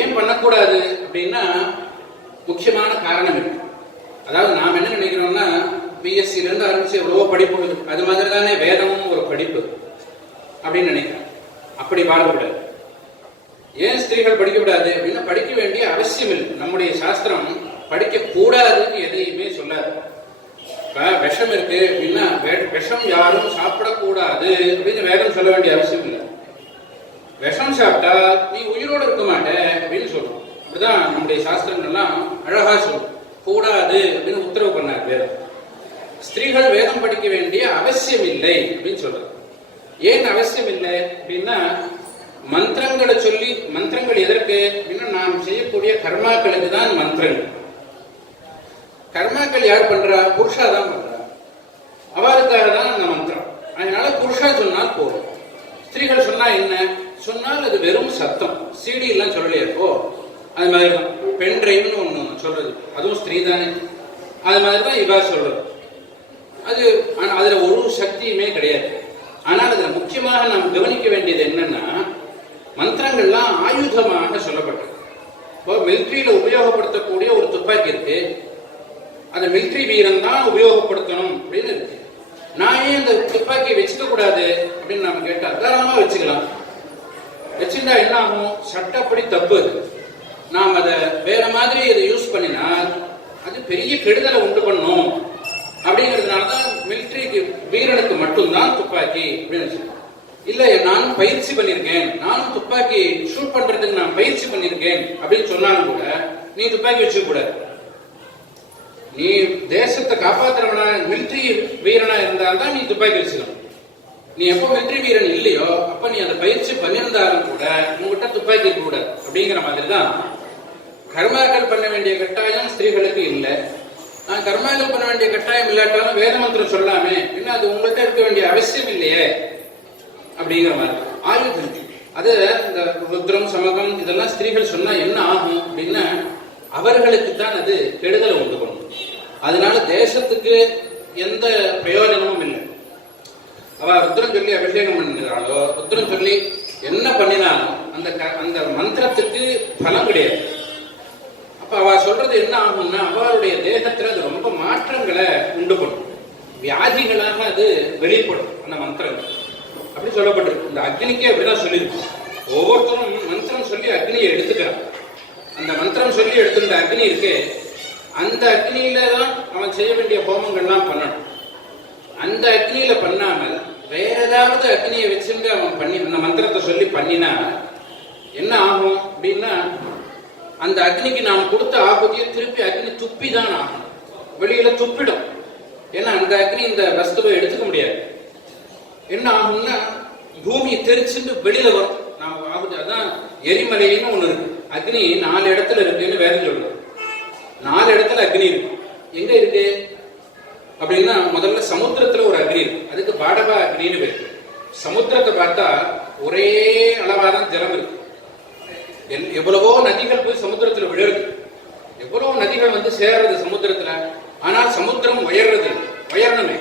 ஏன் பண்ணக்கூடாது அப்படின்னா முக்கியமான காரணம் இருக்கு. அதாவது நாம் என்ன நினைக்கிறோம்னா பிஎஸ்சில இருந்து ஆரம்பிச்சு எவ்வளவோ படிப்பு, அது மாதிரி தானே வேதமும் ஒரு படிப்பு அப்படின்னு நினைக்கிறேன். அப்படி பாடக்கூடாது. ஏன் ஸ்திரீகள் படிக்கக்கூடாது அப்படின்னா படிக்க வேண்டிய அவசியம் இல்லை. நம்முடைய சாஸ்திரம் படிக்க கூடாதுன்னு எதையுமே சொல்லாது. இப்ப விஷம் இருக்கு அப்படின்னா விஷம் யாரும் சாப்பிடக்கூடாது அப்படின்னு வேதம் சொல்ல வேண்டிய அவசியம் இல்லை. விஷம் சாப்பிட்டா நீ உயிரோடு இருக்க மாட்ட அப்படின்னு சொல்றோம். அப்படிதான் நம்முடைய சாஸ்திரங்கள்லாம் அழகா சொல்லும். கூடாது அப்படின்னு உத்தரவு பண்ணார் வேதம். ஸ்திரீகள் வேதம் படிக்க வேண்டிய அவசியம் இல்லை அப்படின்னு சொல்றாரு. ஏன் அவசியம் இல்லை அப்படின்னா மந்திரங்களை சொல்லி, மந்திரங்கள் எதற்கு அப்படின்னா நாம் செய்யக்கூடிய கர்மாக்களுக்கு தான் மந்திரங்கள். கர்மாக்கள் யார் பண்றா? புருஷா தான் பண்றா. அவருக்காக தான் அந்த மந்திரம். அதனால புருஷா சொன்னால் போதும். ஸ்திரீகள் சொன்னா என்ன சொன்னால் அது வெறும் சத்தம். சிடி எல்லாம் சொல்லலையா? இப்போ அது மாதிரிதான் பென் டிரைவ்னு ஒண்ணு சொல்றது, அதுவும் ஸ்திரீ தானே. அது மாதிரிதான் இவா சொல்றது. அதுல ஒரு சக்தியுமே கிடையாது. ஆனால் அதுல முக்கியமாக நாம் கவனிக்க வேண்டியது என்னன்னா மந்திரங்கள்லாம் ஆயுதமாக சொல்லப்பட்டது. இப்போ மிலிட்ரியில உபயோகப்படுத்தக்கூடிய ஒரு துப்பாக்கி இருக்கு, அந்த மிலிட்ரி வீரன் தான் உபயோகப்படுத்தணும் அப்படின்னு இருக்கு. நான் ஏன் அந்த துப்பாக்கியை வச்சுக்க கூடாது அப்படின்னு நாம கேட்டா தாராளமா வச்சுக்கலாம். வச்சுட்டா என்ன ஆகும்? சட்டப்படி தப்பு. அது நாம் அதை வேற மாதிரி இதை யூஸ் பண்ணினால் அது பெரிய கெடுதலை உண்டு பண்ணும். அப்படிங்கிறதுனாலதான் மிலிட்ரிக்கு வீரனுக்கு மட்டும்தான் துப்பாக்கி அப்படின்னு. இல்ல நானும் பயிற்சி பண்ணிருக்கேன், நானும் துப்பாக்கி ஷூட் பண்றதுக்கு நான் பயிற்சி பண்ணிருக்கேன் அப்படின்னு சொன்னாலும் கூட நீ துப்பாக்கி வச்சுக்க கூடாது. நீ தேசத்தை காப்பாற்றுறவனா மிலிட்ரி வீரனா இருந்தால்தான் நீ துப்பாக்கி வச்சுக்கணும். நீ எப்போ மிலிட்ரி வீரன் இல்லையோ அப்ப நீ அந்த பயிற்சி பண்ணியிருந்தாலும் கூட உங்ககிட்ட துப்பாக்கி இருக்க கூடாது. அப்படிங்கிற மாதிரி தான் கர்மாக்கள் பண்ண வேண்டிய கட்டாயம் ஸ்திரீகளுக்கு இல்லை. கர்மாக்கள் பண்ண வேண்டிய கட்டாயம் இல்லாட்டாலும் வேத மந்திரம் சொல்லாமே, இன்னும் அது உங்கள்கிட்ட இருக்க வேண்டிய அவசியம் இல்லையே அப்படிங்கிற மாதிரி ஆயுதம். அது இந்த ருத்ரம் சமகம் இதெல்லாம் ஸ்திரீகள் சொன்னா என்ன ஆகும் அப்படின்னா அவர்களுக்கு தான் அது கெடுதலை உண்டு பண்ணும். அதனால தேசத்துக்கு எந்த பிரயோஜனமும் இல்லை. அவ ருத்ரம் சொல்லி அபிஷேகம் பண்ணினாலோ ருத்ரம் சொல்லி என்ன பண்ணினாலும் அந்த மந்திரத்துக்கு பலம் கிடையாது. அப்ப அவ சொல்றது என்ன ஆகும்னா அவளுடைய தேகத்துல அது ரொம்ப மாற்றங்களை உண்டு பண்ணும். வியாதிகளாக அது வெளிப்படும் அந்த மந்திரங்கள். அப்படி சொல்லப்பட்டிருக்கு. இந்த அக்னிக்கே அப்படிதான் சொல்லியிருக்கு. ஒவ்வொருத்தரும் மந்திரம் சொல்லி அக்னியை எடுத்துக்கிறான். அந்த மந்திரம் சொல்லி எடுத்துக்கிற அக்னி இருக்கு, அந்த அக்னியில தான் அவன் செய்ய வேண்டிய ஹோமங்கள்லாம் பண்ணணும். அந்த அக்னியில பண்ணாமல் வேற ஏதாவது அக்னியை வச்சுட்டு அவன் பண்ணி அந்த மந்திரத்தை சொல்லி பண்ணினா என்ன ஆகும் அப்படின்னா, அந்த அக்னிக்கு நாம் கொடுத்த ஆகுதியை திருப்பி அக்னி துப்பி தான் ஆகும், வெளியில துப்பிடும். ஏன்னா அந்த அக்னி இந்த வஸ்துவை எடுத்துக்க முடியாது. என்ன ஆகும்னா பூமி தெரிச்சுட்டு வெளியில வரும். நாம ஆகுது, அதான் எரிமலைன்னு ஒண்ணு இருக்கு. அக்னி 4 இடத்துல இருக்குன்னு வேதம் சொல்லுது. 4 இடத்துல அக்னி இருக்கு. எங்க இருக்கு அப்படின்னா, முதல்ல சமுத்திரத்துல ஒரு அக்னி இருக்கு, அதுக்கு பாடபா அக்னின்னு பேரு. சமுத்திரத்தை பார்த்தா ஒரே அளவாதான் ஜலம் இருக்கு. எவ்வளவோ நதிகள் போய் சமுத்திரத்துல விழுறது, எவ்வளவு நதிகள் வந்து சேர்றது சமுத்திரத்துல. ஆனால் சமுத்திரம் உயரணுமே,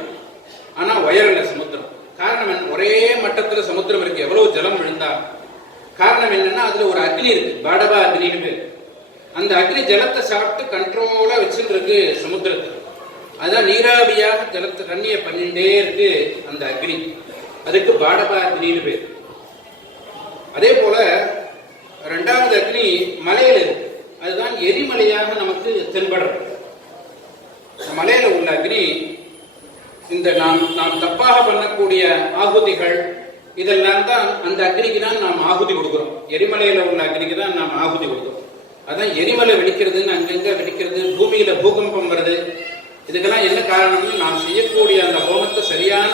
ஆனா உயரல சமுத்திரம். காரணம் என்ன? ஒரே மட்டத்துல சமுத்திரம் இருக்கு, எவ்வளவு ஜலம் விழுந்தா. காரணம் என்னன்னா, அதுல ஒரு அக்னி இருக்கு, பாடபா அக்னின்னு பேரு. அந்த அக்னி ஜலத்தை சாப்பிட்டு கண்ட்ரோலா வச்சுட்டு இருக்கு சமுத்திரத்தை. அதான் நீராவியாக ஜலத்தை தண்ணியை பண்ணிட்டே இருக்கு அந்த அக்னி, அதுக்கு பாடபா அக்னின்னு பேரு. அதே போல 2வது அக்னி மலையில இருக்கு, அதுதான் எரிமலையாக நமக்கு தென்படுறது. மலையில உள்ள அக்னி இந்த நாம் தப்பாக பண்ணக்கூடிய ஆகுதிகள் இதெல்லாம் தான் அந்த அக்னிக்கு தான் நாம் ஆகுதி கொடுக்கிறோம். எரிமலையில உள்ள அக்னிக்கு தான் நாம் ஆகுதி கொடுக்கிறோம். அதான் எரிமலை வெடிக்கிறதுன்னு அங்கங்க வெடிக்கிறது, பூமியில பூகம்பம் வருது. இதுக்கெல்லாம் என்ன காரணம்னு நாம் செய்யக்கூடிய அந்த ஹோமத்தை சரியான